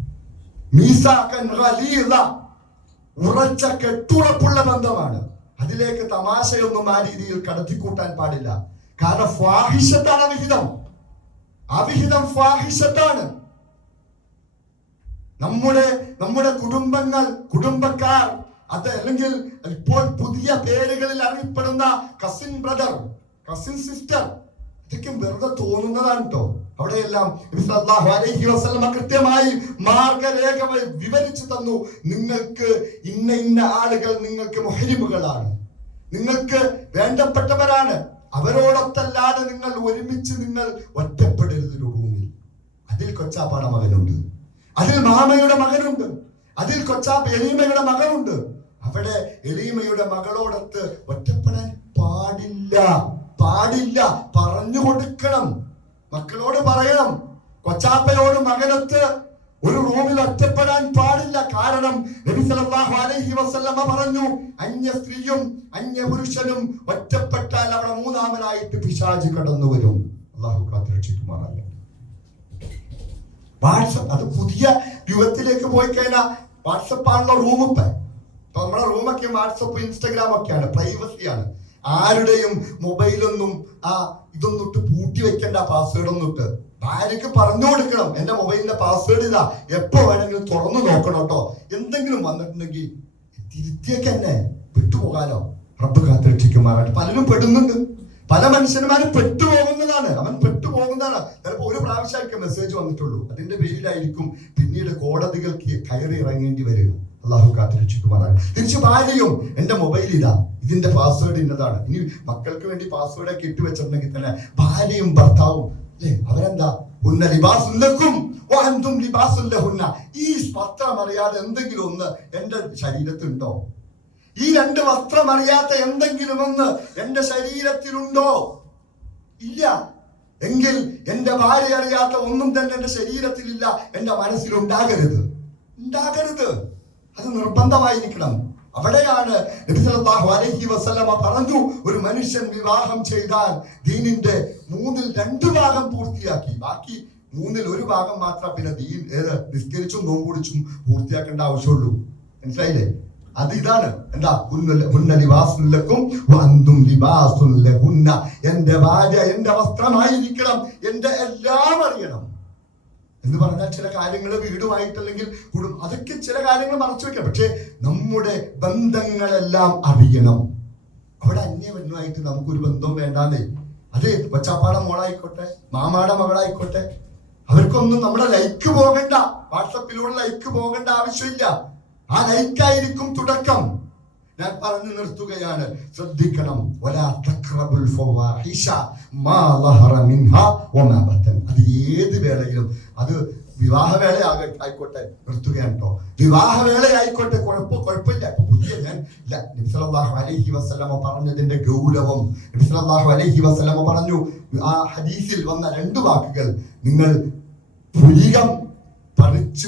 മീസാക്കൻ ഖലീല, ഉറച്ച കെട്ടുറപ്പുള്ള ബന്ധമാണ്. അതിലേക്ക് തമാശയൊന്നും ആ രീതിയിൽ കടത്തിക്കൂട്ടാൻ പാടില്ല. കാരണം ഫാഹിഷത്താണ് അവിഹിതം ഫാഹിഷത്താണ്. നമ്മുടെ കുടുംബക്കാർ, അത് അല്ലെങ്കിൽ ഇപ്പോൾ പുതിയ പേരുകളിൽ അറിയപ്പെടുന്ന കസിൻ ബ്രദർ, കസിൻ സിസ്റ്റർ, ഇതൊക്കെ വെറുതെ തോന്നുന്നതാണ് കേട്ടോ. അവിടെയെല്ലാം സല്ലല്ലാഹു അലൈഹി വസല്ലം കൃത്യമായി മാർഗരേഖ വിവരിച്ചു തന്നു. നിങ്ങൾക്ക് ഇന്ന ആളുകൾ നിങ്ങൾക്ക് മുഹരിമുകളാണ്, നിങ്ങൾക്ക് വേണ്ടപ്പെട്ടവരാണ്. അവരോടൊത്തല്ലാതെ നിങ്ങൾ ഒരുമിച്ച് നിങ്ങൾ ഒറ്റപ്പെടരുത് ഒരു റൂമിൽ. അതിൽ കൊച്ചാപ്പാടെ മകനുണ്ട്, അതിൽ മാമയുടെ മകനുണ്ട്, അതിൽ കൊച്ചാപ്പ എലീമയുടെ മകളുണ്ട്. അവിടെ എലീമയുടെ മകളോടൊത്ത് ഒറ്റപ്പെടാൻ പാടില്ല, പാടില്ല. പറഞ്ഞു കൊടുക്കണം, മക്കളോട് പറയണം. കൊച്ചാപ്പയോട് മകനൊത്ത് ഒരു റൂമിൽ ഒറ്റപ്പെടാൻ പാടില്ല. കാരണം നബി സല്ലല്ലാഹു അലൈഹി വസല്ലമ പറഞ്ഞു, അന്യ സ്ത്രീയും അന്യ പുരുഷനും ഒറ്റപ്പെട്ടാൽ അവിടെ മൂന്നാമനായിട്ട് പിശാച് കടന്നു വരും. അല്ലാഹു കാത്തുരക്ഷിക്കുമാറാകട്ടെ. വാട്സപ്പ് അത് പുതിയ യുഗത്തിലേക്ക് പോയി കഴിഞ്ഞാൽ വാട്സപ്പാണല്ലോ റൂം. ഇപ്പൊ നമ്മുടെ റൂമൊക്കെ വാട്സപ്പ് ഇൻസ്റ്റഗ്രാം ഒക്കെയാണ്, പ്രൈവസിയാണ്. ആരുടെയും മൊബൈലൊന്നും ഇതൊന്നും ഇട്ട് പൂട്ടി വെക്കേണ്ട, പാസ്വേഡ് ഒന്നും ഇട്ട്. ഭാര്യക്ക് പറഞ്ഞു കൊടുക്കണം, എന്റെ മൊബൈലിന്റെ പാസ്വേഡ് ഇതാ, എപ്പോ വേണമെങ്കിലും തുറന്നു നോക്കണം കേട്ടോ. എന്തെങ്കിലും വന്നിട്ടുണ്ടെങ്കിൽ തിരുത്തിയൊക്കെ തന്നെ വിട്ടുപോകാലോ. റബ്ബ് കാത്തുരക്ഷിക്കുമാറാകട്ടെ. പലരും പെടുന്നുണ്ട്, പല മനുഷ്യന്മാരും പെട്ടുപോകുന്നതാണ്. അവൻ പെട്ടുപോകുന്നതാണ്. ചിലപ്പോൾ ഒരു പ്രാവശ്യമായിരിക്കും മെസ്സേജ് വന്നിട്ടുള്ളൂ, അതിന്റെ പേരിലായിരിക്കും പിന്നീട് കോടതികൾക്ക് കയറി ഇറങ്ങേണ്ടി വരിക. അള്ളാഹു കാത്തുരക്ഷിക്കുമാറാകട്ടെ. തിരിച്ച് ഭാര്യയും, എന്റെ മൊബൈൽ ഇതാ, ഇതിന്റെ പാസ്വേഡ് ഇന്നതാണ്. ഇനി മക്കൾക്ക് വേണ്ടി പാസ്വേഡ് ഒക്കെ ഇട്ട് വെച്ചിട്ടുണ്ടെങ്കിൽ തന്നെ ഭാര്യയും ഭർത്താവും അവരെന്താ, ഹുന്ന ലിബാസുൻ ലക്കും വഅൻതും ലിബാസുൻ ലഹുന്ന. ഈ വസ്ത്രം അറിയാതെ എന്തെങ്കിലും ഒന്ന് എന്റെ ശരീരത്തിലുണ്ടോ? ഈ രണ്ട് വസ്ത്രം അറിയാത്ത എന്തെങ്കിലും ഒന്ന് എന്റെ ശരീരത്തിലുണ്ടോ? ഇല്ല. എങ്കിൽ എന്റെ ഭാര്യ അറിയാത്ത ഒന്നും തന്നെ എന്റെ ശരീരത്തിലില്ല, എന്റെ മനസ്സിലുണ്ടാകരുത്, ഉണ്ടാകരുത്. അത് നിർബന്ധമായിരിക്കണം. അവിടെയാണ് നബി സല്ലല്ലാഹു അലൈഹി വസല്ലമ പറഞ്ഞു, ഒരു മനുഷ്യൻ വിവാഹം ചെയ്താൽ ദീനിന്റെ 2/3 പൂർത്തിയാക്കി, ബാക്കി 1/3 മാത്രം പിന്നെ ദീൻ നിസ്കരിച്ചും നോമ്പുടിച്ചും പൂർത്തിയാക്കേണ്ട ആവശ്യമുള്ളൂ. മനസ്സിലായില്ലേ? അത് ഇതാണ്. എന്താ? ഹുന്ന ലിബാസുൻ ലക്കും വഅൻതും ലിബാസുൻ ലഹുന്ന. എന്റെ ഭാര്യ എന്റെ വസ്ത്രമായിരിക്കണം, എന്റെ എല്ലാം അറിയണം എന്ന് പറഞ്ഞാൽ ചില കാര്യങ്ങൾ വീടുമായിട്ടല്ലെങ്കിൽ അതൊക്കെ ചില കാര്യങ്ങൾ മറച്ചു വെക്കാം. പക്ഷെ നമ്മുടെ ബന്ധങ്ങളെല്ലാം അറിയണം. അവിടെ അന്യവനുമായിട്ട് നമുക്കൊരു ബന്ധവും വേണ്ടാന്നേ. അത് കൊച്ചാപ്പാടെ മോളായിക്കോട്ടെ, മാമാടെ മകളായിക്കോട്ടെ, അവർക്കൊന്നും നമ്മുടെ ലൈക്ക് പോകണ്ട, വാട്സപ്പിലൂടെ ലൈക്ക് പോകേണ്ട ആവശ്യമില്ല. ആ ലൈക്കായിരിക്കും തുടക്കം. ഞാൻ പറഞ്ഞു നിർത്തുകയാണ്, ശ്രദ്ധിക്കണം. വലാ തഖ്റബുൽ ഫവാഹിഷ മാ ലഹറ മിൻഹാ വമാ ബതൻ. അത് ഏത് വേളയിലും, അത് വിവാഹവേള ആയിക്കോട്ടെ, നിർത്തുകയാണ് കേട്ടോ, വിവാഹവേള ആയിക്കോട്ടെ, കുഴപ്പമില്ല. പുതിയ നബി സല്ലല്ലാഹു അലൈഹി വസല്ലമ പറഞ്ഞതിന്റെ ഗൗരവം, നബി സല്ലല്ലാഹു അലൈഹി വസല്ലമ പറഞ്ഞു, ആ ഹദീസിൽ വന്ന 2 വാക്കുകൾ, നിങ്ങൾ പുരികം പറിച്ചു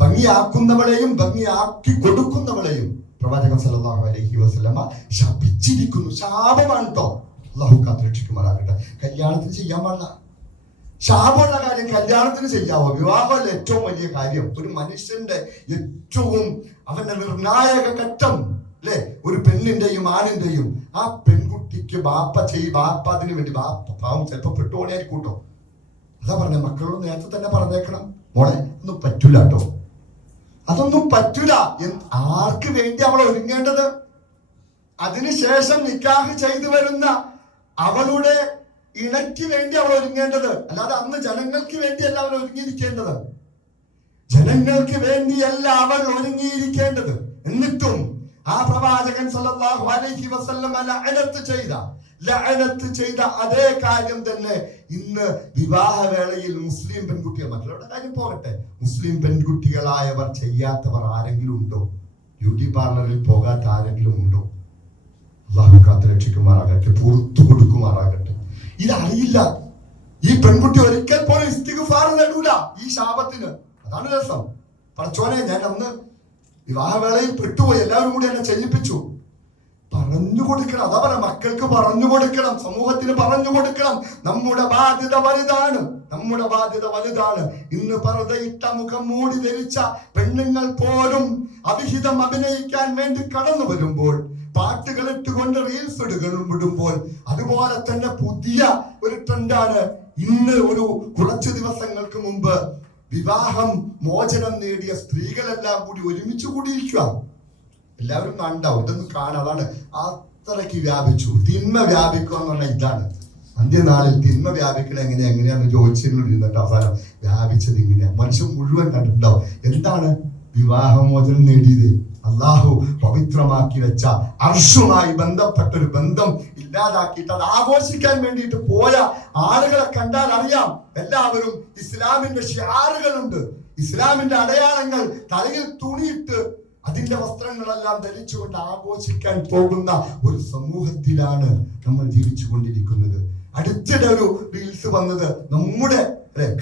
ഭംഗിയാക്കുന്നവളെയും ഭംഗിയാക്കി കൊടുക്കുന്നവളെയും പ്രവാചകൻ സല്ലല്ലാഹു അലൈഹി വസല്ലമ ശപിച്ചിരിക്കുന്നു. ശാപമാണ് കേട്ടോ. അല്ലാഹു കാത്തുരക്ഷിക്കുമാറാകട്ടെ. കല്യാണത്തിന് ചെയ്യാൻ പാടില്ല. ശാപമുള്ള കാര്യം കല്യാണത്തിന് ചെയ്യാവോ? വിവാഹമല്ല ഏറ്റവും വലിയ കാര്യം. ഒരു മനുഷ്യന്റെ ഏറ്റവും അവന്റെ നിർണായക ഘട്ടം അല്ലെ, ഒരു പെണ്ണിന്റെയും ആണിന്റെയും. ആ പെൺകുട്ടിക്ക് ബാപ്പ അതിന് വേണ്ടി പാവം ചിലപ്പോ പെട്ടുപോണേരിക്കും കേട്ടോ. അതാ പറഞ്ഞ, മക്കളോട് നേരത്തെ തന്നെ പറഞ്ഞേക്കണം, മോളെ ഒന്നും പറ്റൂല കേട്ടോ, അതൊന്നും പറ്റൂല. ആർക്ക് വേണ്ടി അവൾ ഒരുങ്ങേണ്ടത്? അതിനുശേഷം നിക്കാഹ് ചെയ്തു വരുന്ന അവളുടെ ഇണയ്ക്ക് വേണ്ടി അവൾ ഒരുങ്ങേണ്ടത്, അല്ലാതെ അന്ന് ജനങ്ങൾക്ക് വേണ്ടിയല്ല അവൾ ഒരുങ്ങിയിരിക്കേണ്ടത്. ജനങ്ങൾക്ക് വേണ്ടിയല്ല അവൾ ഒരുങ്ങിയിരിക്കേണ്ടത്. എന്നിട്ടും ആ പ്രവാചകൻ സല്ലല്ലാഹു അലൈഹി വസല്ലം ലഅനത്ത് ചെയ്ത അതേ കാര്യം തന്നെ ഇന്ന് വിവാഹവേളയിൽ മുസ്ലിം പെൺകുട്ടികൾ, മറ്റുള്ളവരുടെ കാര്യം പോകട്ടെ, മുസ്ലിം പെൺകുട്ടികളായവർ ചെയ്യാത്തവർ ആരെങ്കിലും ഉണ്ടോ? ബ്യൂട്ടി പാർലറിൽ പോകാത്ത ആരെങ്കിലും ഉണ്ടോ? അല്ലാഹു കാത്തുരക്ഷിക്കുമാറാകട്ടെ, പുറത്തു കൊടുക്കുമാറാകട്ടെ. ഇതറിയില്ല. ഈ പെൺകുട്ടി ഒരിക്കൽ പോലും ഇസ്തിഗ്ഫാർ നേടൂല ഈ ശാപത്തിന്. അതാണ് രസം. പടച്ചോനെ, ഞാൻ അന്ന് വിവാഹവേളയിൽ പെട്ടുപോയി, എല്ലാവരും കൂടി എന്നെ ചെയ്യിപ്പിച്ചു. പറഞ്ഞു കൊടുക്കണം. അതാ പറയാം, മക്കൾക്ക് പറഞ്ഞു കൊടുക്കണം, സമൂഹത്തിന് പറഞ്ഞു കൊടുക്കണം. നമ്മുടെ ബാധ്യത വലുതാണ്, നമ്മുടെ ബാധ്യത വലുതാണ്. ഇന്ന് പർദ്ദയിട്ട മുഖം മൂടി ധരിച്ച പെണ്ണുങ്ങൾ പോലും അവിഹിതം അഭിനയിക്കാൻ വേണ്ടി കടന്നു വരുമ്പോൾ, പാട്ടുകൾ ഇട്ടുകൊണ്ട് റീൽസ് ഇടുമ്പോൾ, അതുപോലെ തന്നെ പുതിയ ഒരു ട്രെൻഡാണ് ഇന്ന്. കുറച്ച് ദിവസങ്ങൾക്ക് മുമ്പ് വിവാഹം മോചനം നേടിയ സ്ത്രീകളെല്ലാം കൂടി ഒരുമിച്ച് കൂടിയിരിക്കുക. എല്ലാവരും കണ്ടാവും, ഇതൊന്നും കാണാം. അതാണ് അത്രയ്ക്ക് വ്യാപിച്ചു. തിന്മ വ്യാപിക്കുക എന്ന് പറഞ്ഞാൽ ഇതാണ്. അന്ത്യനാളിൽ തിന്മ വ്യാപിക്കണ എങ്ങനെയാന്ന് ചോദിച്ചിരുന്നിട്ട് അവസാനം വ്യാപിച്ചത് ഇങ്ങനെയാ. മനുഷ്യൻ മുഴുവൻ കണ്ടിട്ടുണ്ടാവും. എന്താണ് വിവാഹമോചനം നേടിയത്? അള്ളാഹു പവിത്രമാക്കി വെച്ച അർശുമായി ബന്ധപ്പെട്ട ഒരു ബന്ധം ഇല്ലാതാക്കിയിട്ട് അത് ആഘോഷിക്കാൻ വേണ്ടിയിട്ട് പോയ ആളുകളെ കണ്ടാൽ അറിയാം, എല്ലാവരും ഇസ്ലാമിന്റെ ഷിആറുകളുണ്ട്, ഇസ്ലാമിന്റെ അടയാളങ്ങൾ തലയിൽ തുണിയിട്ട് അതിന്റെ വസ്ത്രങ്ങളെല്ലാം ധരിച്ചുകൊണ്ട് ആഘോഷിക്കാൻ പോകുന്ന ഒരു സമൂഹത്തിലാണ് നമ്മൾ ജീവിച്ചു കൊണ്ടിരിക്കുന്നത്. അടുത്തിടെ ഒരു റീൽസ് വന്നത്, നമ്മുടെ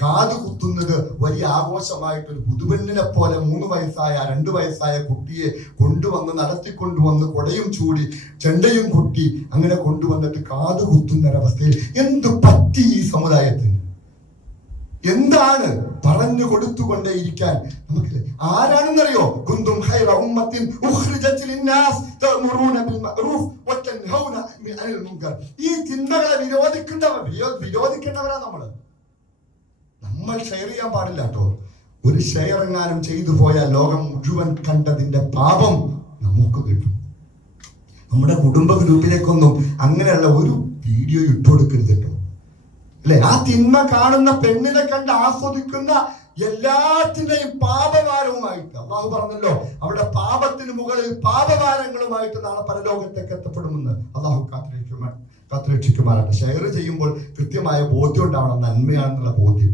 കാത് കുത്തുന്നത് വലിയ ആഘോഷമായിട്ടൊരു പുതുപെണ്ണിനെ പോലെ 3 വയസ്സായ 2 വയസ്സായ കുട്ടിയെ കൊണ്ടുവന്ന് നടത്തിക്കൊണ്ടുവന്ന് കൊടയും ചൂടി ചെണ്ടയും കൊട്ടി അങ്ങനെ കൊണ്ടുവന്നിട്ട് കാത് കുത്തുന്നൊരവസ്ഥയിൽ എന്ത് പറ്റി ഈ സമുദായത്തിന്? എന്താണ് പറഞ്ഞു കൊടുത്തുകൊണ്ടേയിരിക്കാൻ നമുക്ക്? ആരാണെന്നറിയോ? കുന്തും ഖൈറ ഉമ്മത്തിൻ ഉഖ്രിജത് ലിന്നാസ് തഅമുറൂന ബിൽ മഅറൂഫ് വതൻഹൗന അനിൽ മുൻകർ. ഈ തിന്മകളെ വിരോധിക്കേണ്ടവരാ നമ്മൾ ഷെയർ ചെയ്യാൻ പാടില്ല കേട്ടോ. ഒരു ഷെയർ എങ്ങാനും ചെയ്തു പോയാൽ ലോകം മുഴുവൻ കണ്ടതിന്റെ പാപം നമുക്ക് കിട്ടും. നമ്മുടെ കുടുംബ ഗ്രൂപ്പിലേക്കൊന്നും അങ്ങനെയുള്ള ഒരു വീഡിയോ ഇട്ടുകൊടുക്കരുത് കേട്ടോ. അല്ലെ, ആ തിന്മ കാണുന്ന പെണ്ണിനെ കണ്ട് ആസ്വദിക്കുന്ന എല്ലാത്തിന്റെയും പാപഭാരവുമായിട്ട് അള്ളാഹു പറഞ്ഞല്ലോ, അവിടെ പാപത്തിന് മുകളിൽ പാപഭാരങ്ങളുമായിട്ട് നാളെ പരലോകത്തേക്ക് എത്തപ്പെടുമെന്ന്. അള്ളാഹു കാത്തുരക്ഷിക്കുമാറാട്ടെ. ഷെയർ ചെയ്യുമ്പോൾ കൃത്യമായ ബോധ്യം ഉണ്ടാവണം, നന്മയാണെന്നുള്ള ബോധ്യം.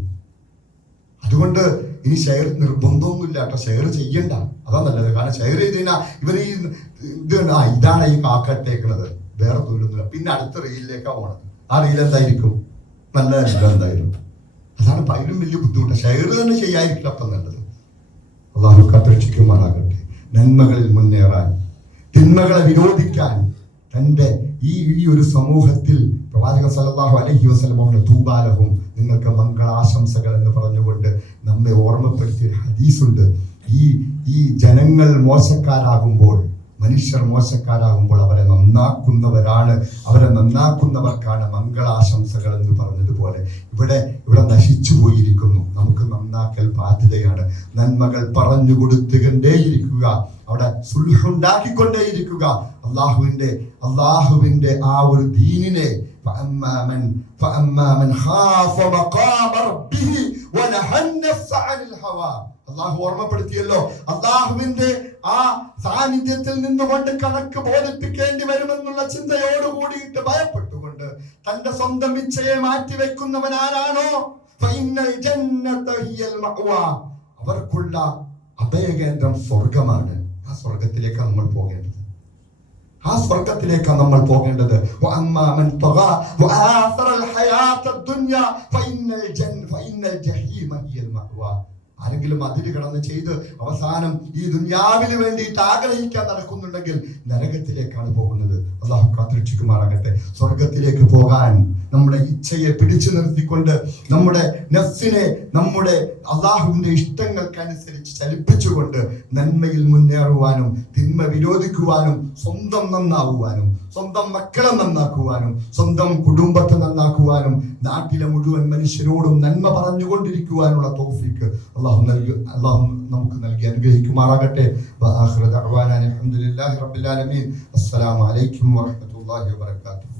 അതുകൊണ്ട് ഇനി ഷെയർ നിർബന്ധമൊന്നുമില്ല കേട്ടോ, ഷെയർ ചെയ്യണ്ട, അതാ നല്ലത്. കാരണം ഷെയർ ചെയ്ത് കഴിഞ്ഞാൽ ഇവർ ഈ ഇതാണ് ഈ കാക്കട്ടേക്കുന്നത്, വേറെ തൊഴിലൊന്നുമില്ല. പിന്നെ അടുത്ത റീലിലേക്കാണ് പോണത്. ആ റീൽ എന്തായിരിക്കും? നല്ല എന്തായാലും അതാണ് അതിലും വലിയ ബുദ്ധിമുട്ട്. ഷെയർ തന്നെ ചെയ്യാതിരിക്കില്ല അപ്പം നല്ലത്. അള്ളാഹു കാത്തുരക്ഷിക്കുമാറാകട്ടെ. നന്മകളിൽ മുന്നേറാൻ, തിന്മകളെ വിരോധിക്കാൻ തന്റെ ഈ ഒരു സമൂഹത്തിൽ പ്രവാചകൻ സല്ലല്ലാഹു അലൈഹി വസല്ലം തൂബാലഹും, നിങ്ങൾക്ക് മംഗളാശംസകൾ എന്ന് പറഞ്ഞുകൊണ്ട് നമ്മെ ഓർമ്മപ്പെടുത്തിയ ഹദീസുണ്ട്. ഈ ജനങ്ങൾ മോശക്കാരാകുമ്പോൾ, മനുഷ്യർ മോശക്കാരാകുമ്പോൾ അവരെ നന്നാക്കുന്നവർക്കാണ് മംഗളാശംസകൾ എന്ന് പറഞ്ഞതുപോലെ ഇവിടെ നശിച്ചു പോയിരിക്കുന്നു. നമുക്ക് നന്നാക്കൽ ബാധ്യതയാണ്. നന്മകൾ പറഞ്ഞു കൊടുത്തുകൊണ്ടേയിരിക്കുക, അവിടെ സുൽഹുണ്ടാക്കിക്കൊണ്ടേയിരിക്കുക. അള്ളാഹുവിന്റെ ആ ഒരു ദീനിനെ അള്ളാഹു ഓർമ്മപ്പെടുത്തിയല്ലോ. അള്ളാഹുവിന്റെ ആ സാന്നിധ്യത്തിൽ നിന്നുകൊണ്ട് കണക്ക് ബോധിപ്പിക്കേണ്ടി വരുമെന്നുള്ള ചിന്തയോടുകൂടിയിട്ട് ഭയപ്പെട്ടുകൊണ്ട് തന്റെ സ്വന്തം ഇച്ഛയെ മാറ്റിവെക്കുന്നവൻ ആരാണോ അവർക്കുള്ള അഭയകേന്ദ്രം സ്വർഗമാണ്. ആ സ്വർഗത്തിലേക്കാണ് നമ്മൾ പോകേണ്ടത്. ആരെങ്കിലും അതിര് കടന്ന് ചെയ്ത് അവസാനം ഈ ദുനിയാവിന് വേണ്ടിയിട്ട് ആഗ്രഹിക്കാൻ നടക്കുന്നുണ്ടെങ്കിൽ നരകത്തിലേക്കാണ് പോകുന്നത്. അള്ളാഹു കാത്തുരക്ഷിക്കുമാറാകട്ടെ. സ്വർഗത്തിലേക്ക് പോകാൻ നമ്മുടെ ഇച്ഛയെ പിടിച്ചു നിർത്തിക്കൊണ്ട് നമ്മുടെ നഫ്സിനെ നമ്മുടെ അള്ളാഹുവിന്റെ ഇഷ്ടങ്ങൾക്കനുസരിച്ച് ചലിപ്പിച്ചുകൊണ്ട് നന്മയിൽ മുന്നേറുവാനും തിന്മ വിരോധിക്കുവാനും സ്വന്തം നന്നാവുവാനും സ്വന്തം മക്കളെ നന്നാക്കുവാനും സ്വന്തം കുടുംബത്തെ നന്നാക്കുവാനും നാട്ടിലെ മുഴുവൻ മനുഷ്യരോടും നന്മ പറഞ്ഞുകൊണ്ടിരിക്കുവാനുള്ള തൗഫീഖ് അള്ളാഹു നമുക്ക് നൽകി അനുഗ്രഹിക്കുമാറാകട്ടെ. അസ്സലാമു അലൈക്കും വറഹ്മത്തുള്ളാഹി വബറകാതുഹു.